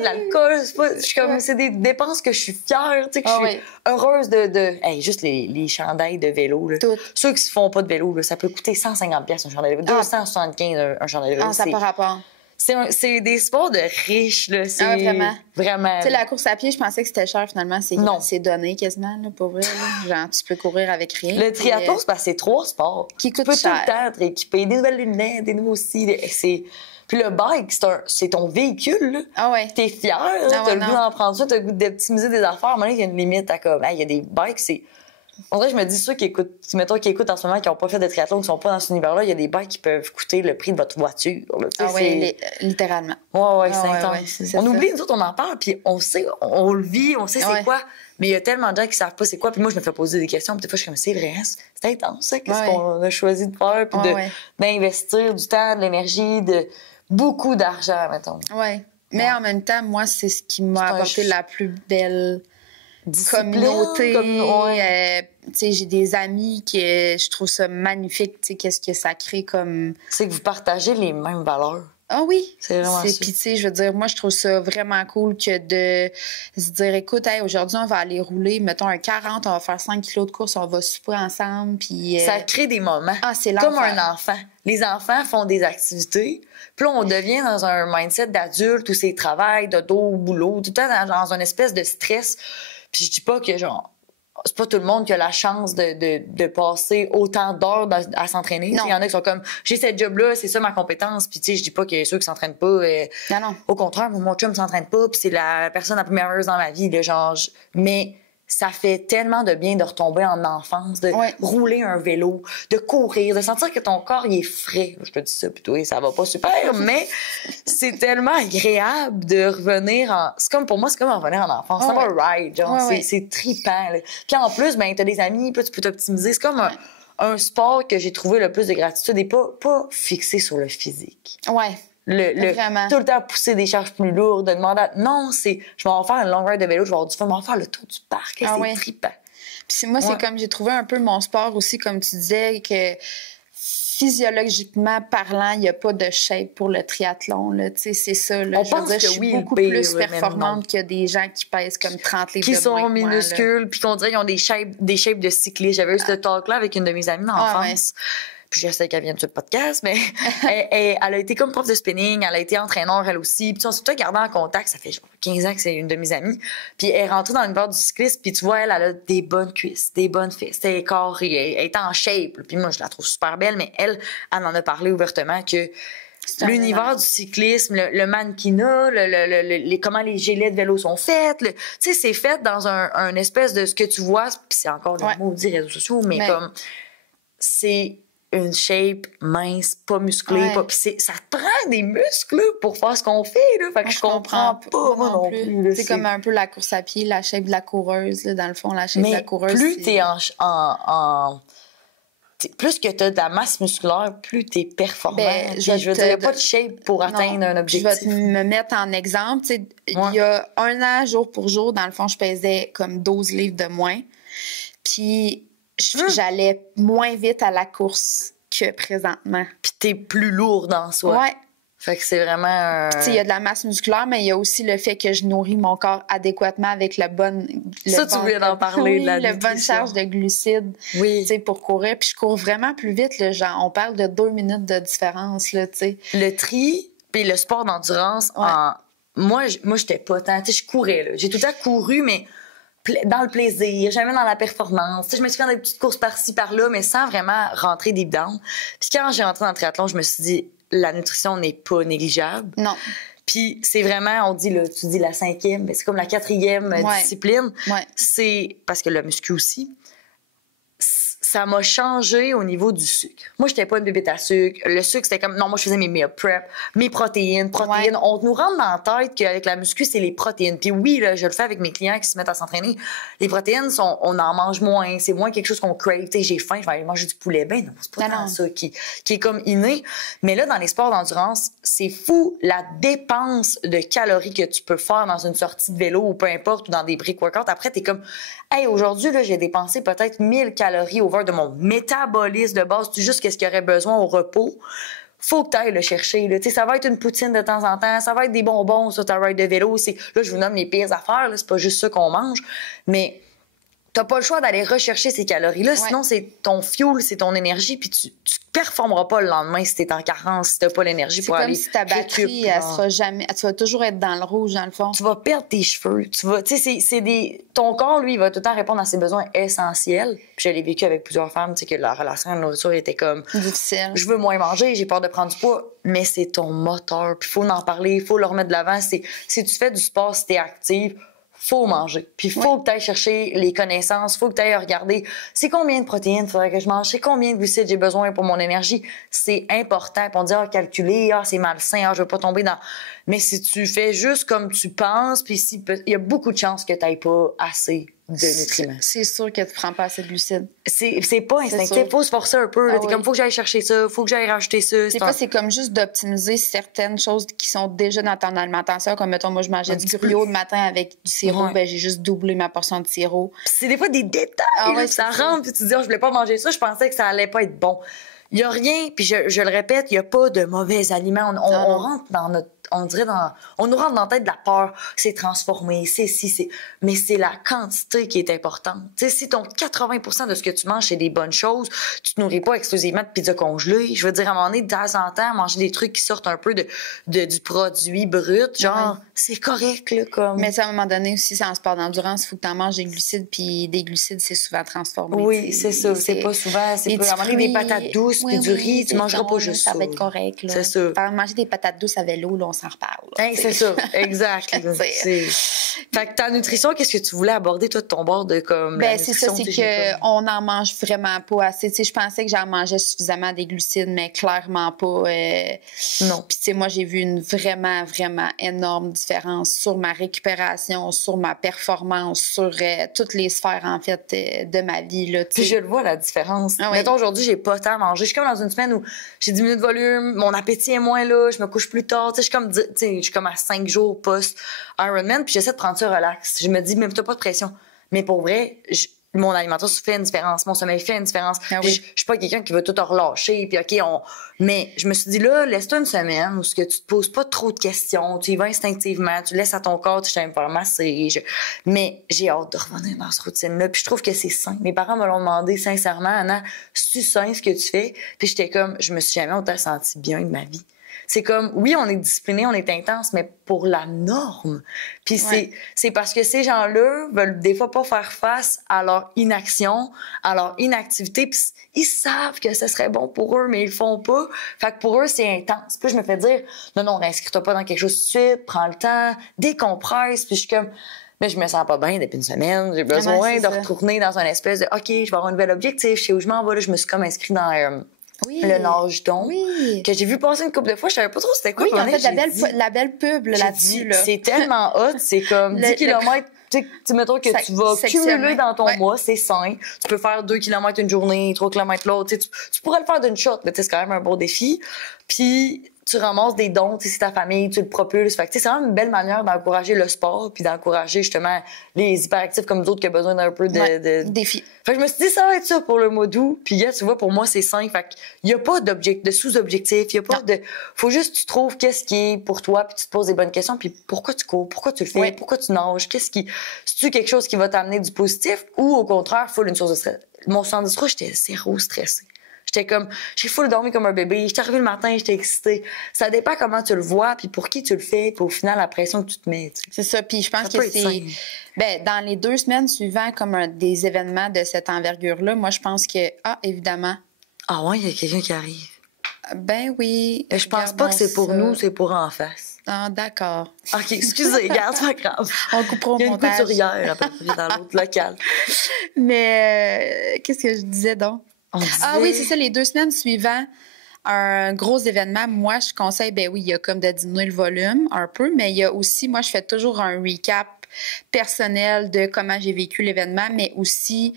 l'alcool. Je suis comme, c'est des dépenses que je suis fière, tu sais, que je suis heureuse de... Hey, juste les chandails de vélo, là. Tout. Ceux qui se font pas de vélo, là, ça peut coûter 150$ un chandail de vélo, 275$ un chandail de vélo. Ça n'a pas rapport. C'est des sports de riches, là. Vraiment. Vraiment. Tu sais, la course à pied, je pensais que c'était cher, finalement. C'est donné quasiment, là, pour vrai. Là. Genre, tu peux courir avec rien. Le triathlon, c'est parce que c'est 3 sports. Qui coûtent cher. Tu peux cher. tout le temps être équipé. Des nouvelles lunettes, des nouveaux cils. Puis le bike, c'est ton véhicule, là. Ah ouais. T'es fier, t'as le goût d'en prendre ça, t'as le goût d'optimiser des affaires. À un moment donné, il y a une limite à comme, il y a des bikes, c'est... En vrai, je me dis, ceux qui écoutent en ce moment, qui n'ont pas fait de triathlon, qui sont pas dans cet univers-là, il y a des bikes qui peuvent coûter le prix de votre voiture. Là. Oui, littéralement. Ouais, c'est intense. On oublie, nous autres, on en parle, puis on sait, on le vit, on sait c'est quoi. Mais il y a tellement de gens qui savent pas c'est quoi. Puis moi, je me fais poser des questions, puis des fois, je suis comme, c'est vrai, c'est intense, ça, qu'est-ce qu'on a choisi de faire, puis d'investir du temps, de l'énergie, de beaucoup d'argent, mettons. Oui. Mais en même temps, moi, c'est ce qui m'a apporté la plus belle communauté. Tu sais, j'ai des amis qui, je trouve ça magnifique, tu sais, qu'est-ce que ça crée comme... C'est que vous partagez les mêmes valeurs. Ah oui! C'est vraiment ça. Puis, tu sais, je veux dire, moi, je trouve ça vraiment cool que de se dire, écoute, hey, aujourd'hui, on va aller rouler, mettons, un 40, on va faire 5 kilos de course, on va souper ensemble, puis... Ça crée des moments. Ah, c'est l'enfer. Comme un enfant. Les enfants font des activités, puis là, on devient dans un mindset d'adulte où c'est travail, dodo, boulot, tout le temps dans une espèce de stress. Puis je dis pas que, genre, c'est pas tout le monde qui a la chance de passer autant d'heures à s'entraîner. Il y en a qui sont comme, j'ai cette job-là, c'est ça ma compétence. Puis tu sais, je dis pas qu'il y a ceux qui s'entraînent pas. Non. Au contraire, mon chum s'entraîne pas, puis c'est la personne la plus merveilleuse dans ma vie. Là, genre, mais ça fait tellement de bien de retomber en enfance, de rouler un vélo, de courir, de sentir que ton corps il est frais. Je te dis ça, puis toi, ça va pas super, mais c'est tellement agréable de revenir en... Pour moi, c'est comme revenir en enfance. Ça va ride, genre, c'est trippant. Là. Puis en plus, ben t'as des amis, puis tu peux t'optimiser. C'est comme un sport que j'ai trouvé le plus de gratitude et pas fixé sur le physique. Ouais. Vraiment. Tout le temps pousser des charges plus lourdes, de demander non, je vais en faire une long ride de vélo, je vais avoir du fun, je vais en faire le tour du parc, c'est trippant. Puis moi, c'est comme j'ai trouvé un peu mon sport aussi, comme tu disais, que physiologiquement parlant, il n'y a pas de shape pour le triathlon, là, tu sais, c'est ça, là. Je veux dire, je suis beaucoup plus performante que des gens qui pèsent comme 30 livres qui de moins sont minuscules, puis qu'on dirait qu'ils ont des shapes de cyclistes. J'avais eu ce talk-là avec une de mes amies d'enfance. Puis je sais qu'elle vient de ce podcast, mais elle a été comme prof de spinning, elle a été entraîneur elle aussi. Puis on s'est tout gardé en contact, ça fait genre 15 ans que c'est une de mes amies. Puis elle est rentrée dans l'univers du cyclisme, puis tu vois, elle a des bonnes cuisses, des bonnes fesses, elle est carrée, elle est en shape. Puis moi, je la trouve super belle, mais elle en a parlé ouvertement que l'univers du cyclisme, le mannequinat, comment les gilets de vélo sont faits, tu sais, c'est fait dans un espèce de ce que tu vois, puis c'est encore des maudits réseaux sociaux, mais comme c'est une shape mince, pas musclée, puis ça te prend des muscles là, pour faire ce qu'on fait, là. Fait que je comprends pas, moi non plus. C'est comme un peu la course à pied, la shape de la coureuse, là, dans le fond, la shape de la coureuse. Plus t'es plus que t'as de la masse musculaire, plus t'es performant. Je veux dire, il n'y a pas de shape pour atteindre un objectif. Je vais me mettre en exemple. Il y a un an, jour pour jour, dans le fond, je pesais comme 12 livres de moins. Puis j'allais moins vite à la course que présentement. Puis t'es plus lourde en soi. Ouais. Fait que c'est vraiment... il y a de la masse musculaire, mais il y a aussi le fait que je nourris mon corps adéquatement avec tu viens d'en parler, de la nutrition. Bonne charge de glucides pour courir. Puis je cours vraiment plus vite. Là, genre, on parle de 2 minutes de différence. Là, le tri, Puis le sport d'endurance, moi, j'étais pas tant... Tu sais, je courais, là. J'ai tout le temps couru, mais dans le plaisir, jamais dans la performance. Tu sais, je me suis fait des petites courses par-ci, par-là, mais sans vraiment rentrer deep down. Puis quand j'ai rentré dans le triathlon, je me suis dit, la nutrition n'est pas négligeable. Non. Puis c'est vraiment, on dit, là, tu dis la 5e, mais c'est comme la 4e discipline. Ouais. C'est parce que le muscu aussi. Ça m'a changé au niveau du sucre. Moi, j'étais pas une bébête à sucre. Le sucre, c'était comme... Non, moi, je faisais mes meal prep, mes protéines. Ouais. On nous rentre dans la tête qu'avec la muscu, c'est les protéines. Puis oui, là, je le fais avec mes clients qui se mettent à s'entraîner. Les protéines, on en mange moins. C'est moins quelque chose qu'on crave. Tu sais, j'ai faim, je vais aller manger du poulet. Ben non, c'est pas tant ça qui est comme inné. Mais là, dans les sports d'endurance, c'est fou la dépense de calories que tu peux faire dans une sortie de vélo ou peu importe, ou dans des briques workout. Après, t'es comme... Hey, aujourd'hui, là, j'ai dépensé peut-être 1000 calories over de mon métabolisme de base, juste qu'est-ce qu'il y aurait besoin au repos. Faut que tu ailles le chercher. Là. Ça va être une poutine de temps en temps, ça va être des bonbons sur ta ride de vélo. Là, je vous nomme les pires affaires, là, c'est pas juste ça qu'on mange. Mais t'as pas le choix d'aller rechercher ces calories-là, sinon c'est ton fuel, c'est ton énergie, puis tu performeras pas le lendemain si t'es en carence, si t'as pas l'énergie pour aller. C'est comme si ta batterie, elle sera jamais... Tu vas toujours être dans le rouge, dans le fond. Tu vas perdre tes cheveux. Tu sais, ton corps, lui, il va tout le temps répondre à ses besoins essentiels. Puis je l'ai vécu avec plusieurs femmes, tu sais, que la relation à la nourriture était comme... difficile. Je veux moins manger, j'ai peur de prendre du poids, mais c'est ton moteur. Puis faut en parler, il faut le remettre de l'avant. Si tu fais du sport, si t'es active, faut manger. Puis faut que tu ailles chercher les connaissances, faut que tu ailles regarder c'est combien de protéines faudrait que je mange, c'est combien de glucides j'ai besoin pour mon énergie. C'est important. Puis on dit calculer, c'est malsain, je veux pas tomber dans... Mais si tu fais juste comme tu penses, puis il y a beaucoup de chances que tu n'aies pas assez de nutriments. C'est sûr que tu prends pas assez de glucides. C'est pas instinctif. Faut se forcer un peu. T'es comme, faut que j'aille chercher ça, faut que j'aille rajouter ça. Des fois, c'est comme juste d'optimiser certaines choses qui sont déjà dans ton alimentation. Comme, mettons, moi, je mangeais du gruau le matin avec du sirop. Ben, j'ai juste doublé ma portion de sirop. C'est des fois des détails. Ça rentre, puis tu dis, je voulais pas manger ça. Je pensais que ça allait pas être bon. Il y a rien, puis je le répète, il y a pas de mauvais aliments. On rentre dans notre... On nous rentre dans la tête de la peur, c'est transformé, mais c'est la quantité qui est importante. Tu sais, si ton 80% de ce que tu manges, c'est des bonnes choses, tu te nourris pas exclusivement de pizza congelée. Je veux dire, à un moment donné, de temps en temps, manger des trucs qui sortent un peu du produit brut, genre, c'est correct, là, comme... Mais à un moment donné aussi, c'est en sport d'endurance, il faut que tu en manges des glucides, puis des glucides, c'est souvent transformé. Oui, c'est ça. C'est pas souvent... C'est pas... À un moment donné, des patates douces, puis du riz, tu mangeras pas juste ça. Ça va être correct, là. C'est ça. Manger des patates douces à vélo, là, on s'en reparle. C'est ça, exact. Fait que ta nutrition, qu'est-ce que tu voulais aborder, toi, de ton bord de comme. Ben, c'est ça, c'est qu'on en mange vraiment pas assez. Tu sais, je pensais que j'en mangeais suffisamment des glucides, mais clairement pas. Non. Puis, tu sais, moi, j'ai vu une vraiment, vraiment énorme différence sur ma récupération, sur ma performance, sur toutes les sphères, en fait, de ma vie, là. Puis, je le vois, la différence. Mettons, aujourd'hui, j'ai pas tant mangé. Je suis comme dans une semaine où j'ai diminué de volume, mon appétit est moins là, je me couche plus tard. Tu sais, je suis comme à 5 jours post-Ironman, puis j'essaie de prendre ça relax. Je me dis, même t'as pas de pression. Mais pour vrai, mon alimentation fait une différence, mon sommeil fait une différence. Je suis pas quelqu'un qui veut tout relâcher, puis mais je me suis dit, là, laisse-toi une semaine où tu te poses pas trop de questions, tu y vas instinctivement, tu laisses à ton corps, tu t'aimes me faire masser. Mais j'ai hâte de revenir dans cette routine-là, puis je trouve que c'est sain. Mes parents me l'ont demandé sincèrement, Anna, c'est-tu sain ce que tu fais? Puis j'étais comme, je me suis jamais autant sentie bien de ma vie. C'est comme, oui, on est discipliné, on est intense, mais pour la norme. Puis c'est parce que ces gens-là veulent des fois pas faire face à leur inaction, à leur inactivité. Puis ils savent que ce serait bon pour eux, mais ils le font pas. Fait que pour eux, c'est intense. Puis je me fais dire, non, inscris-toi pas dans quelque chose tout de suite, prends le temps, décompresse. Puis je suis comme... Mais je me sens pas bien depuis une semaine. J'ai besoin de retourner dans un espèce de, OK, je vais avoir un nouvel objectif, je sais où je m'en vais. Là, je me suis comme inscrite dans... le nage-don, que j'ai vu passer une couple de fois. Je savais pas trop c'était quoi. Oui, en fait, la belle pub là-dessus. Là. C'est tellement hot. C'est comme 10 km. Tu mettons que tu vas cumuler dans ton mois, c'est sain. Tu peux faire 2 km une journée, 3 km l'autre. Tu pourrais le faire d'une shot, mais c'est quand même un bon défi. Puis tu ramasses des dons, c'est ta famille, tu le propulses. Fait que c'est vraiment une belle manière d'encourager le sport puis d'encourager justement les hyperactifs comme d'autres qui ont besoin d'un peu de défi. Fait que je me suis dit, ça va être ça pour le mois d'août. Puis, gars, tu vois, pour moi, c'est simple. Fait qu'il y a pas de sous-objectif. Il y a pas de... Faut juste que tu trouves qu'est-ce qui est pour toi, puis tu te poses des bonnes questions. Puis pourquoi tu cours? Pourquoi tu le fais? Pourquoi tu nages? C'est-tu quelque chose qui va t'amener du positif ou au contraire, full une source de stress? Mon centre de stress, j'étais zéro stressée. J'étais comme, j'ai full dormi comme un bébé. J'étais arrivée le matin, j'étais excitée. Ça dépend comment tu le vois, puis pour qui tu le fais, puis au final, la pression que tu te mets. Tu sais. C'est ça. Puis je pense Ça que peut être c'est... simple. Ben, dans les 2 semaines suivant, comme des événements de cette envergure-là, moi, je pense que, évidemment, Ah ouais, il y a quelqu'un qui arrive. ben oui. Mais je pense pas que c'est pour regardons nous, ça. c'est pour en face. Ah, d'accord. OK, excusez, regarde, c'est pas grave. On coupera au Il y a une montage. couturière à peu près dans l'autre local. Mais qu'est-ce que je disais donc? On disait... Ah oui, c'est ça, les 2 semaines suivant un gros événement, moi, je conseille, ben oui, il y a comme de diminuer le volume un peu, mais il y a aussi, moi, je fais toujours un recap personnel de comment j'ai vécu l'événement, mais aussi,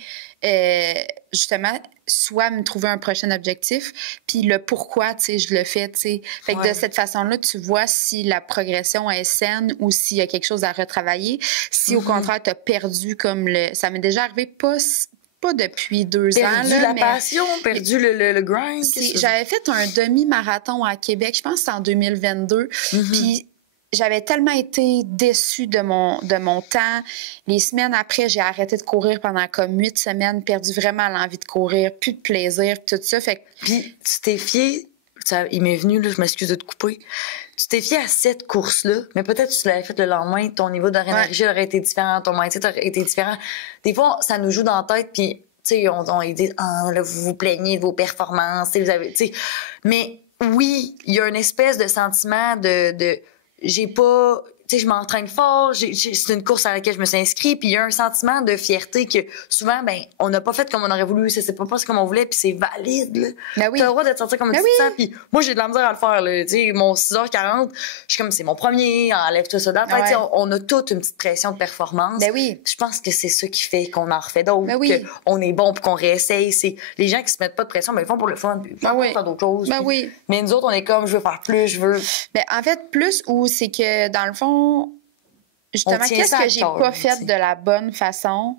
justement, soit me trouver un prochain objectif, puis le pourquoi, tu sais, je le fais, tu sais. Fait que Ouais. de cette façon-là, tu vois si la progression est saine ou s'il y a quelque chose à retravailler. Si, au contraire, tu as perdu comme le... Ça m'est déjà arrivé, pas depuis 2 ans. Perdu là, la mais passion, perdu le grind. j'avais fait un demi-marathon à Québec, je pense que c'était en 2022. Puis j'avais tellement été déçue de mon temps. Les semaines après, j'ai arrêté de courir pendant comme 8 semaines, perdu vraiment l'envie de courir, plus de plaisir, tout ça. Fait que... Puis tu t'es fié, il m'est venu, là, je m'excuse de te couper, tu t'es fié à cette course-là, mais peut-être que tu l'avais fait le lendemain, ton niveau d'énergie aurait été différent, ton mindset aurait été différent. Des fois, ça nous joue dans la tête, puis tu sais, ils disent « Ah, là, vous vous plaignez de vos performances, vous avez... » tu sais. Mais oui, il y a une espèce de sentiment de j'ai pas... Tu sais, je m'entraîne fort, c'est une course à laquelle je me suis inscrite, puis il y a un sentiment de fierté que souvent, ben, on n'a pas fait comme on aurait voulu, ça s'est pas passé comme on voulait, puis c'est valide, là. Ben oui. T'as le droit de te sentir comme tu te sens, puis moi, j'ai de la misère à le faire, là. Tu sais, mon 6h40, je suis comme, c'est mon premier, enlève-toi ça date. Tu sais, on a toute une petite pression de performance. Ben oui. Je pense que c'est ça qui fait qu'on en refait d'autres, Ben oui. qu'on est bon, puis qu'on réessaye. C'est les gens qui se mettent pas de pression, ben, ils font pour le fun, puis ils font pour faire d'autres choses. Ben puis... oui. Mais nous autres, on est comme, je veux faire plus, je veux... Ben, en fait, plus où c'est que, dans le fond, justement, On tient qu'est-ce ça à que j'ai cœur, pas tu fait sais. de la bonne façon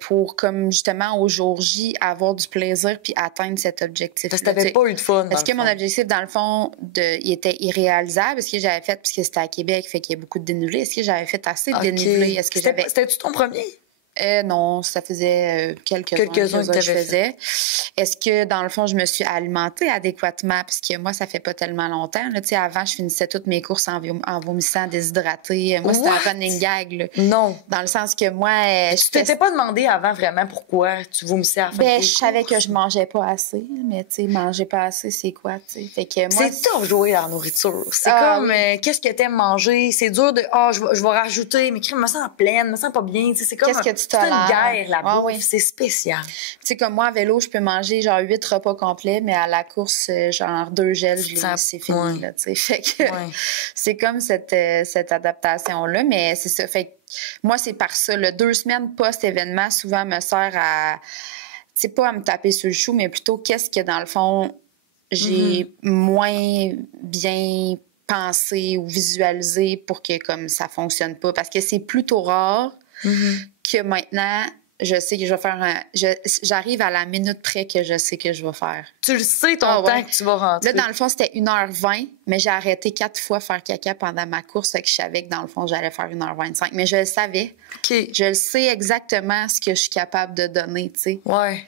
pour, comme, justement, au jour J, avoir du plaisir puis atteindre cet objectif. Parce que t'avais pas eu de fun. Est-ce que mon objectif, dans le fond, il était irréalisable? Est-ce que j'avais fait, puisque c'était à Québec, fait qu'il y a beaucoup de dénivelé, est-ce que j'avais fait assez de dénivelé? Est-ce que j'avais... C'était-tu ton premier? Non, ça faisait quelques-uns que je faisais. Est-ce que, dans le fond, je me suis alimentée adéquatement? Parce que moi, ça fait pas tellement longtemps. Là. Tu sais, avant, je finissais toutes mes courses en vomissant, déshydratée. Moi, c'était un running gag. Là. Non. Dans le sens que moi... Tu t'étais pas demandé avant vraiment pourquoi tu vomissais à la fin de tes je savais courses? que je mangeais pas assez. Mais tu sais, manger pas assez, c'est quoi? Tu sais? Fait que moi, c'est tough jouer dans la nourriture. C'est comme, qu'est-ce que t'aimes manger? C'est dur de, je vais rajouter, mais crème, me sens pleine, me sens pas bien. Tu sais, c'est comme qu'est-ce que tu c'est une tolères? guerre, la bouffe. Oui. C'est spécial. Tu sais, comme moi, à vélo, je peux manger genre 8 repas complets, mais à la course, genre 2 gels, c'est fini. Ouais. Là, tu sais. Fait que c'est comme cette adaptation-là, mais c'est ça. Fait que moi, c'est par ça. Le 2 semaines post-événement, souvent, me sert à, tu sais, pas à me taper sur le chou, mais plutôt qu'est-ce que, dans le fond, j'ai moins bien pensé ou visualisé pour que comme ça fonctionne pas. Parce que c'est plutôt rare que maintenant, je sais que je vais faire j'arrive à la minute près que je sais que je vais faire. Tu le sais, ton temps que tu vas rentrer. Là, dans le fond, c'était 1h20, mais j'ai arrêté 4 fois faire caca pendant ma course, fait que je savais que, dans le fond, j'allais faire 1h25. Mais je le savais. OK. Je le sais exactement ce que je suis capable de donner, tu sais. Ouais.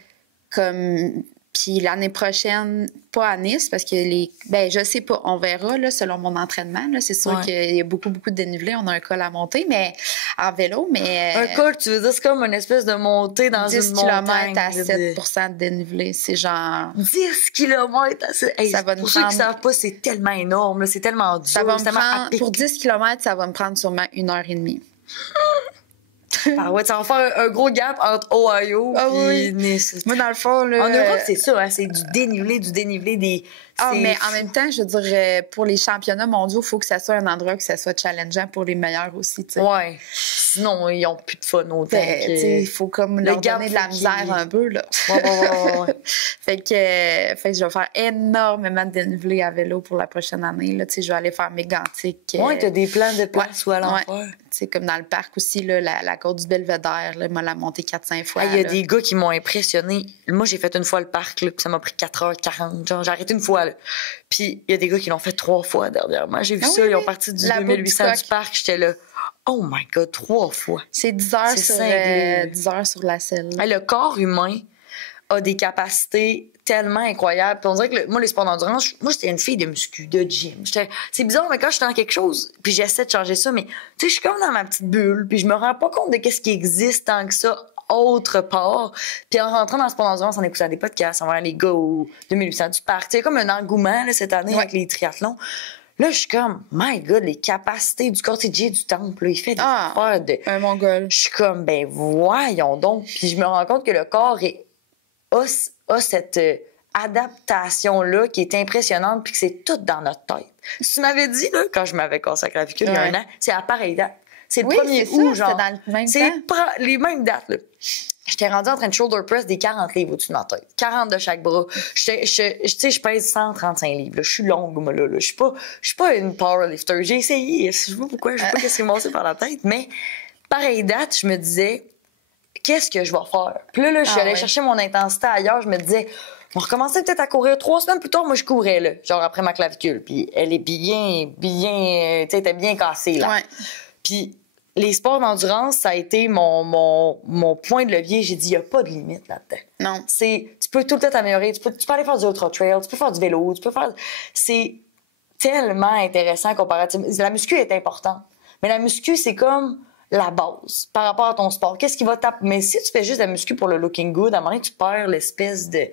Comme... Puis l'année prochaine, pas à Nice, parce que je sais pas, on verra, là, selon mon entraînement. Là, c'est sûr qu'il y a beaucoup, beaucoup de dénivelé. On a un col à monter, mais en vélo, mais... Un col, tu veux dire, c'est comme une espèce de montée dans 10 une km montagne. à 7 de dénivelé. C'est genre... 10 km à 7. Hey, ça va pour nous ceux qui prendre... ne savent pas, c'est tellement énorme. Là, c'est tellement dur. Ça va me tellement prendre... Pour 10 km, ça va me prendre sûrement 1h30. Ah ouais, ça va faire un gros gap entre Ohio et Nice. Moi, dans le fond, là... En Europe, c'est ça, hein, c'est du dénivelé, des... mais en même temps, je dirais, pour les championnats mondiaux, il faut que ça soit un endroit que ça soit challengeant pour les meilleurs aussi, tu sais. Ouais. Sinon, ils n'ont plus de fun autant. Il faut comme leur donner de la misère un peu, là. Ouais. fait que je vais faire énormément de dénivelé à vélo pour la prochaine année, là. Tu sais, je vais aller faire Mégantic. Ouais, t'as des plans de place où aller en faire. C'est comme dans le parc aussi, là, la côte du Belvédère, là, m'a la montée 4-5 fois. Il y a des gars qui m'ont impressionné. Moi, j'ai fait une fois le parc, là, puis ça m'a pris 4h40. Genre, j'ai arrêté une fois, là. Puis il y a des gars qui l'ont fait 3 fois dernièrement. J'ai vu ça, ils ont parti du 2800 du parc. J'étais là, oh my God, 3 fois. C'est 10 heures, 10 heures sur la selle. Le corps humain a des capacités tellement incroyables. Puis on dirait que moi, les sports d'endurance, moi, j'étais une fille de muscu, de gym. C'est bizarre, mais quand je suis dans quelque chose, puis j'essaie de changer ça, mais tu sais, je suis comme dans ma petite bulle, puis je me rends pas compte de qu'est-ce qui existe tant que ça autre part. Puis en rentrant dans le sport d'endurance, on écoutait des podcasts, on voyait les gars au 2800 du parc. C'est comme un engouement là, cette année avec les triathlons. Là, je suis comme, my God, les capacités du corps, du temple, là, il fait des affaires de... Un mongol. Je suis comme, ben voyons donc. Puis je me rends compte que le corps a cette adaptation-là qui est impressionnante puis que c'est tout dans notre tête. Si tu m'avais dit, là, quand je m'avais cassé la clavicule il y a un an, c'est à pareille date. C'est le 1er août, genre. Dans le même c'est temps. les mêmes dates, là. J'étais rendue en train de shoulder press des 40 livres au-dessus de ma tête. 40 de chaque bras. Je pèse 135 livres. Là. Je suis longue, moi, là. Je suis pas une powerlifter. J'ai essayé. Je sais pas pourquoi. Je sais pas qu'est-ce qui m'est passé par la tête. Mais, pareille date, je me disais, qu'est-ce que je vais faire? Puis là, je suis allée chercher mon intensité ailleurs. Je me disais, on recommençait peut-être à courir 3 semaines plus tard. Moi, je courais, là. Genre après ma clavicule. Puis elle est bien, tu sais, elle était bien cassée, là. Ouais. Puis les sports d'endurance, ça a été mon point de levier. J'ai dit, il n'y a pas de limite là-dedans. Non. Tu peux tout le temps t'améliorer. Tu peux aller faire du ultra-trail, tu peux faire du vélo, tu peux faire... C'est tellement intéressant comparativement. La muscu est importante. Mais la muscu, c'est comme la base par rapport à ton sport. Qu'est-ce qui va taper? Mais si tu fais juste la muscu pour le looking good, à un moment donné, tu perds l'espèce de...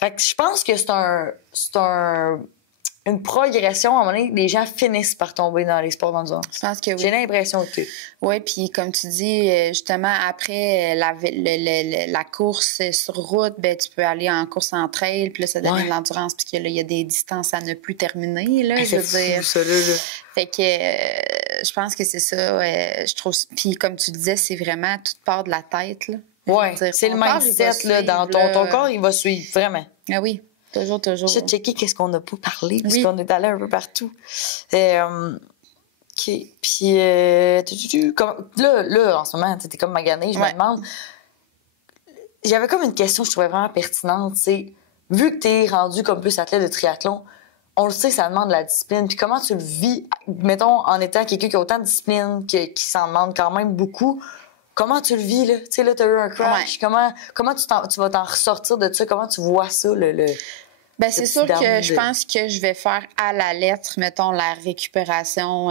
Fait que je pense que c'est une progression. À un moment donné, les gens finissent par tomber dans les sports d'endurance. Je pense que oui. J'ai l'impression que... Oui, puis comme tu dis, justement, après la course sur route, ben tu peux aller en course en trail, puis là, ça devient de l'endurance, puis qu'il y a des distances à ne plus terminer, là, je veux dire. Ça, là. Fait que je pense que c'est ça, je trouve... Puis comme tu disais, c'est vraiment toute part de la tête, là. Oui, c'est le mindset, là, dans ton corps, il va suivre, vraiment. Ah oui. Toujours. J'ai checké qu'est-ce qu'on n'a pas parlé, parce qu'on est allé un peu partout. OK. Puis, là, en ce moment, t'es comme magané, je me demande... J'avais comme une question que je trouvais vraiment pertinente, c'est, vu que t'es rendu comme plus athlète de triathlon, on le sait, ça demande de la discipline. Puis comment tu le vis, mettons, en étant quelqu'un qui a autant de discipline, qui s'en demande quand même beaucoup... Comment tu le vis, là? Tu sais, là, t'as eu un crash. Comment tu vas t'en ressortir de ça? Comment tu vois ça, Ben, c'est sûr que je pense que je vais faire à la lettre, mettons, la récupération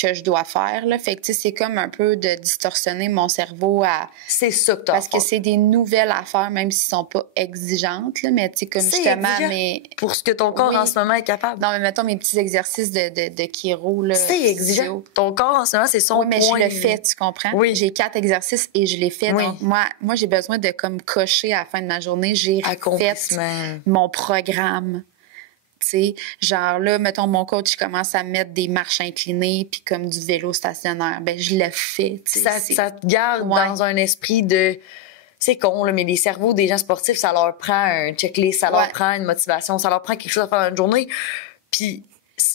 que je dois faire, là. Fait que, tu sais, c'est comme un peu de distorsionner mon cerveau à... C'est ça que t'as parce que c'est des nouvelles affaires, même s'ils sont pas exigeantes, là. Mais, tu sais, comme justement, mais... Pour ce que ton corps, en ce moment, est capable. Non, mais mettons mes petits exercices de chiro, là. C'est exigeant. Ton corps, en ce moment, c'est son mais point. Je le fais, tu comprends? Oui. J'ai 4 exercices et je les fais. Oui. Donc, moi, j'ai besoin de, comme, cocher à la fin de ma journée. J'ai fait mon programme. Tu sais, genre là, mettons, mon coach commence à mettre des marches inclinées puis comme du vélo stationnaire. Ben, je le fais. Ça te garde dans un esprit de... C'est con, là, mais les cerveaux des gens sportifs, ça leur prend un checklist, ça leur prend une motivation, ça leur prend quelque chose à faire dans une journée. Puis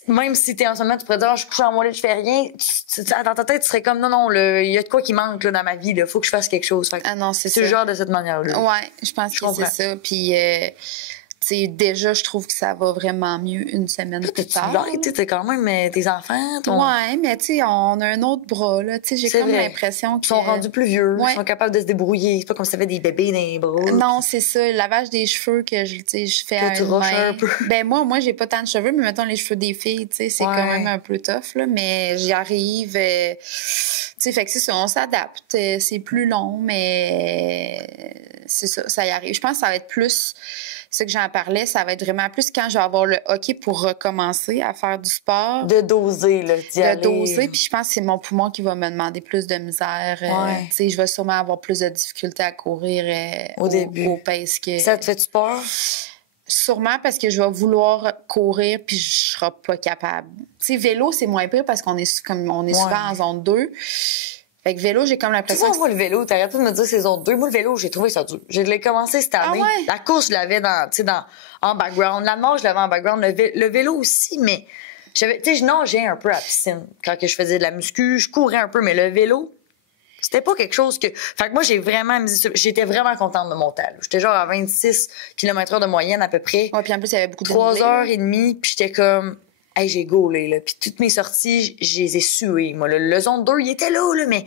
même si t'es en ce moment, tu pourrais dire, je couche en mon lit, je fais rien. Dans ta tête, tu serais comme, non, il y a de quoi qui manque là, dans ma vie, il faut que je fasse quelque chose. Non, c'est ça. Tu genre de cette manière-là. Ouais, je pense que c'est ça. Puis... déjà, je trouve que ça va vraiment mieux une semaine plus tard. T'es quand même tes enfants. Ouais, mais tu sais, on a un autre bras, là. Tu sais, j'ai comme l'impression qu'ils sont rendus plus vieux. Ils sont capables de se débrouiller. C'est pas comme si t'avais des bébés dans les bras. Non, c'est ça. Le lavage des cheveux que je fais à une main. Un peu. Ben, moi, j'ai pas tant de cheveux, mais mettons les cheveux des filles, tu sais, c'est quand même un peu tough, là. Mais j'y arrive. Tu sais, fait que c'est ça, on s'adapte. C'est plus long, mais c'est ça, ça y arrive. Je pense que ça va être plus... C'est que j'en parlais, ça va être vraiment plus quand je vais avoir le hockey pour recommencer à faire du sport. De doser, là, d'y aller. De doser, puis je pense que c'est mon poumon qui va me demander plus de misère. Tu sais, je vais sûrement avoir plus de difficultés à courir au début. Au pace que... Ça te fait-tu peur? Sûrement parce que je vais vouloir courir puis je serai pas capable. Tu sais, vélo, c'est moins pire parce qu'on est souvent en zone 2. Fait que vélo, j'ai comme l'impression... Tu vois, moi, le vélo, t'as arrêté de me dire que c'est zone 2. Moi, le vélo, j'ai trouvé ça dur. Je l'ai commencé cette année. Ah ouais? La course, je l'avais en background. La nage, je l'avais en background. Le vélo aussi, mais... Tu sais, je nageais un peu à la piscine quand que je faisais de la muscu. Je courais un peu, mais le vélo, c'était pas quelque chose que... Fait que moi, j'étais vraiment contente de mon temps. J'étais genre à 26 km/h de moyenne à peu près. Ouais, puis en plus, il y avait beaucoup de 3h30, puis j'étais comme... hey, j'ai gaulé, là. Puis toutes mes sorties, je les ai suées, moi. Le zone 2, il était là, mais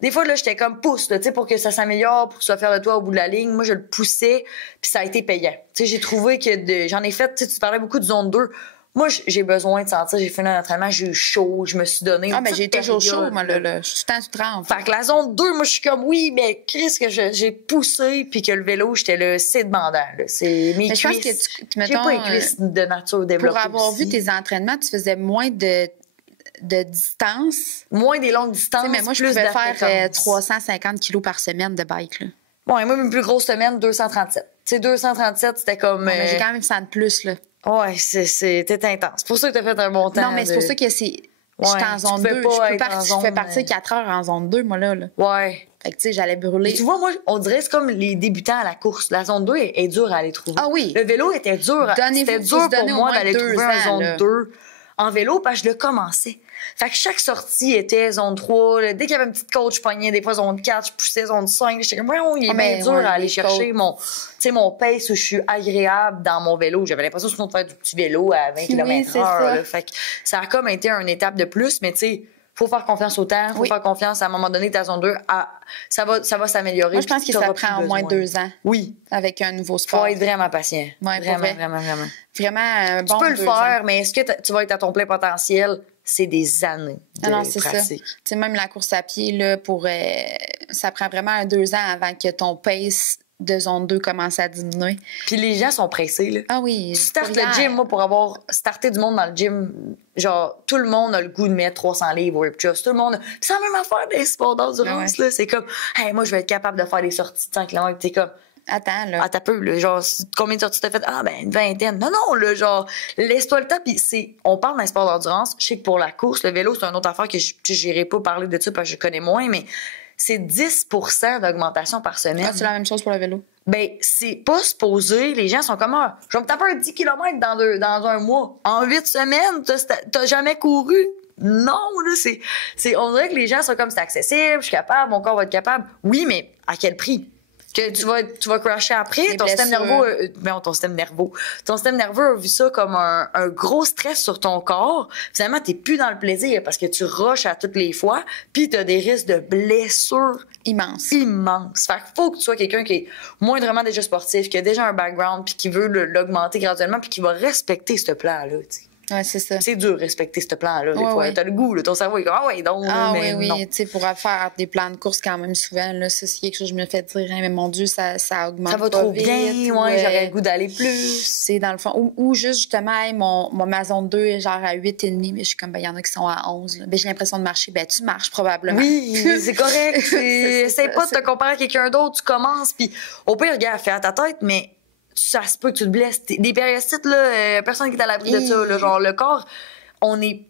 des fois, là, j'étais comme pousse, là, tu sais, pour que ça s'améliore, pour que ça soit fier de toi au bout de la ligne. Moi, je le poussais, puis ça a été payant. Tu sais, j'ai trouvé que j'en ai fait, tu sais, tu parlais beaucoup de zone 2. Moi, j'ai besoin de sentir, j'ai fait un entraînement, j'ai eu chaud, je me suis donné. Ah, mais j'ai toujours chaud, moi, là. Je suis tout le temps sous trempe. Fait que la zone 2, moi, je suis comme, oui, mais qu'est-ce que j'ai poussé, puis que le vélo, j'étais là, c'est demandant, là. C'est mes cuisses. Je pense que j'ai pas les cuisses de nature développées. Pour avoir aussi. vu tes entraînements, tu faisais moins de distance. Moins des longues distances. T'sais, mais moi, je plus pouvais faire 350 kilos par semaine de bike, là. Bon, et moi, mes plus grosses semaines, 237. Tu sais, 237, c'était comme. Non, mais j'ai quand même 100 de plus, là. Ouais, c'était intense. C'est pour ça que t'as fait un bon temps. Non, mais c'est pour ça que c'est. J'étais en zone 2. Je fais partir 4 heures en zone 2, moi, là. Ouais. Fait que, tu sais, j'allais brûler. Et tu vois, moi, on dirait que c'est comme les débutants à la course. La zone 2 est dure à aller trouver. Ah oui. Le vélo était dur. C'était dur pour moi d'aller trouver un zone 2 en vélo parce que je le commençais. Fait que chaque sortie était zone 3. Là, dès qu'il y avait une petite côte, je pognais des fois zone 4, je poussais zone 5. J'étais comme, il est bien dur à aller chercher mon pace où je suis agréable dans mon vélo. J'avais l'impression sinon de faire du petit vélo à 20 km/h. Fait que ça a comme été une étape de plus, mais tu sais, faut faire confiance au temps, faut faire confiance à un moment donné, ta zone 2, ça va s'améliorer. Moi, je pense que ça prend au moins 2 ans. Oui. Avec un nouveau sport. Faut être vraiment patient. Ouais, vraiment. Vraiment un bon Tu peux le faire, ans. mais est-ce que tu vas être à ton plein potentiel? C'est des années de c'est pratique. Ça. Tu sais, même la course à pied, là, ça prend vraiment 2 ans avant que ton pace de zone 2 commence à diminuer. Puis les gens sont pressés, là. Ah oui. Tu startes le gym, moi, pour avoir starté du monde dans le gym, genre, tout le monde a le goût de mettre 300 livres au hip thrust. Tout le monde. Puis c'est la même affaire des sports d'endurance, là. C'est comme, hey, moi, je vais être capable de faire des sorties de 100 km. T'es comme, attends, là. Ah, t'as peu, là. Genre, combien de sorties t'as fait? Ah, ben, une vingtaine. Non, là, genre, laisse-toi le temps. Puis on parle d'un sport d'endurance. Je sais que pour la course, le vélo, c'est une autre affaire que j'irai pas parler de ça parce que je connais moins, mais c'est 10 d'augmentation par semaine. Ah, c'est la même chose pour le vélo. Ben, c'est pas supposé. Les gens sont comme, je vais me taper un 10 km dans un mois. En 8 semaines, t'as jamais couru. Non, là, on dirait que les gens sont comme, c'est accessible, je suis capable, mon corps va être capable. Oui, mais à quel prix? Que tu vas crasher après, ton système nerveux a vu ça comme un gros stress sur ton corps. Finalement, t'es plus dans le plaisir parce que tu rushes à toutes les fois, puis t'as des risques de blessures immenses. Fait qu'il faut que tu sois quelqu'un qui est moindrement déjà sportif, qui a déjà un background, puis qui veut l'augmenter graduellement, puis qui va respecter ce plan-là, tu sais. Ouais, c'est ça. C'est dur de respecter ce plan-là, des fois. T'as le goût, là, ton cerveau est comme, donc. Mais oui, non. tu sais, pour faire des plans de course quand même souvent, là, ça, c'est quelque chose que je me fais dire, mais mon Dieu, ça augmente. Ça va trop vite, j'aurais le goût d'aller plus. C'est dans le fond. Ou juste, justement, ma zone 2 est genre à 8,5, mais je suis comme, il y en a qui sont à 11. Ben, j'ai l'impression de marcher. Ben, tu marches probablement. Oui, c'est correct. Essaye pas de te comparer à quelqu'un d'autre, tu commences, puis au pire, regarde, fais à ta tête, mais ça se peut que tu te blesses. Des périostites, là, personne qui est à l'abri de ça. Là, genre, le corps,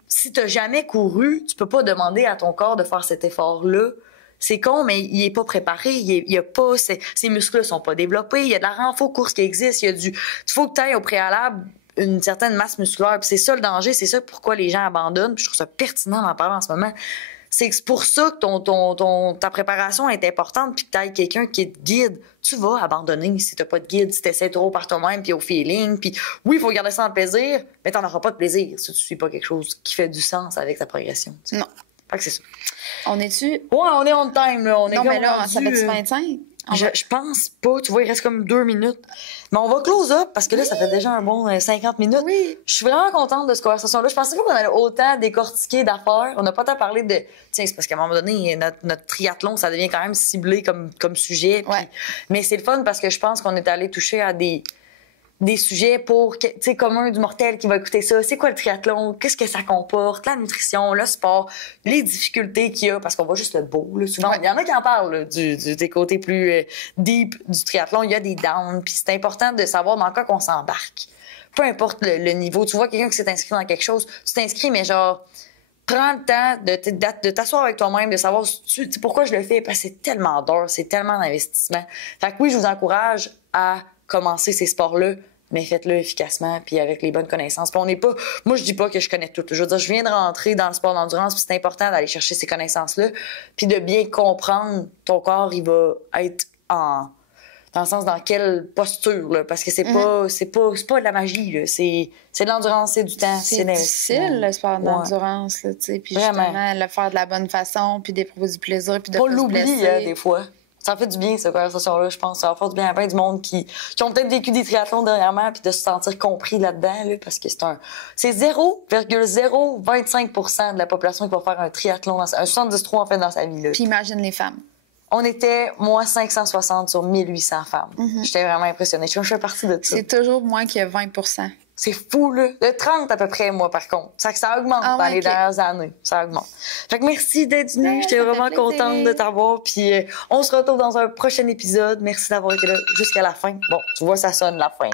si t'as jamais couru, tu peux pas demander à ton corps de faire cet effort-là. C'est con, mais il est pas préparé. Il y a pas, ses muscles sont pas développés. Il y a de la renfort course qui existe. Il faut que tu ailles au préalable une certaine masse musculaire. Puis c'est ça le danger. C'est ça pourquoi les gens abandonnent. Puis je trouve ça pertinent d'en parler en ce moment. C'est pour ça que ta préparation est importante puis que tu aies quelqu'un qui te guide. Tu vas abandonner si tu n'as pas de guide, si tu essaies trop par toi-même puis au feeling. Puis oui, il faut garder ça en plaisir, mais tu n'en auras pas de plaisir si tu ne suis pas quelque chose qui fait du sens avec ta progression. T'sais. Non. Fait que c'est ça. On est-tu? Ouais, on est on time. Là. Non, mais là, ça fait-tu 25? Je pense pas. Tu vois, il reste comme 2 minutes. Mais on va close up parce que là, ça fait déjà un bon 50 minutes. Oui. Je suis vraiment contente de cette conversation-là. Je pensais pas qu'on allait autant décortiquer d'affaires. On n'a pas tant parlé de... Tiens, c'est parce qu'à un moment donné, notre triathlon, ça devient quand même ciblé comme sujet. Puis... Ouais. Mais c'est le fun parce que je pense qu'on est allé toucher à des sujets pour, tu sais, commun du mortel qui va écouter ça. C'est quoi le triathlon? Qu'est-ce que ça comporte? La nutrition, le sport, les difficultés qu'il y a, parce qu'on voit juste le beau, là, souvent. Il y en a qui en parlent, là, des côtés plus deep du triathlon. Il y a des downs, puis c'est important de savoir dans quoi qu'on s'embarque. Peu importe le niveau. Tu vois quelqu'un qui s'est inscrit dans quelque chose, tu t'inscris, mais genre, prends le temps de t'asseoir avec toi-même, de savoir pourquoi je le fais, parce que c'est tellement d'heures, c'est tellement d'investissement. Fait que oui, je vous encourage à commencer ces sports-là, mais faites-le efficacement puis avec les bonnes connaissances. Puis on n'est pas... Moi, je dis pas que je connais tout. Je veux dire, je viens de rentrer dans le sport d'endurance, puis c'est important d'aller chercher ces connaissances-là, puis de bien comprendre ton corps, il va être dans Dans le sens, dans quelle posture, là, parce que c'est pas de la magie, là. C'est de l'endurance, c'est du temps. C'est difficile, le sport d'endurance, là, tu sais. Puis justement, le faire de la bonne façon, puis d'éprouver du plaisir, puis de pas se blesser. Des fois. Ça fait du bien, cette conversation-là, je pense. Ça va faire du bien à plein du monde qui ont peut-être vécu des triathlons dernièrement, puis de se sentir compris là-dedans, là, parce que c'est 0,025 % de la population qui va faire un triathlon, un 73 en fait, dans sa vie, là. Puis imagine les femmes. On était, moi, 560 sur 1800 femmes. J'étais vraiment impressionnée. Je fais partie de ça. C'est toujours moins que 20 %. C'est fou, là. De 30 à peu près, moi, par contre. Ça augmente dans les dernières années. Ça augmente. Fait que merci d'être venue. J'étais vraiment contente de t'avoir. Puis on se retrouve dans un prochain épisode. Merci d'avoir été là jusqu'à la fin. Bon, tu vois, ça sonne la fin.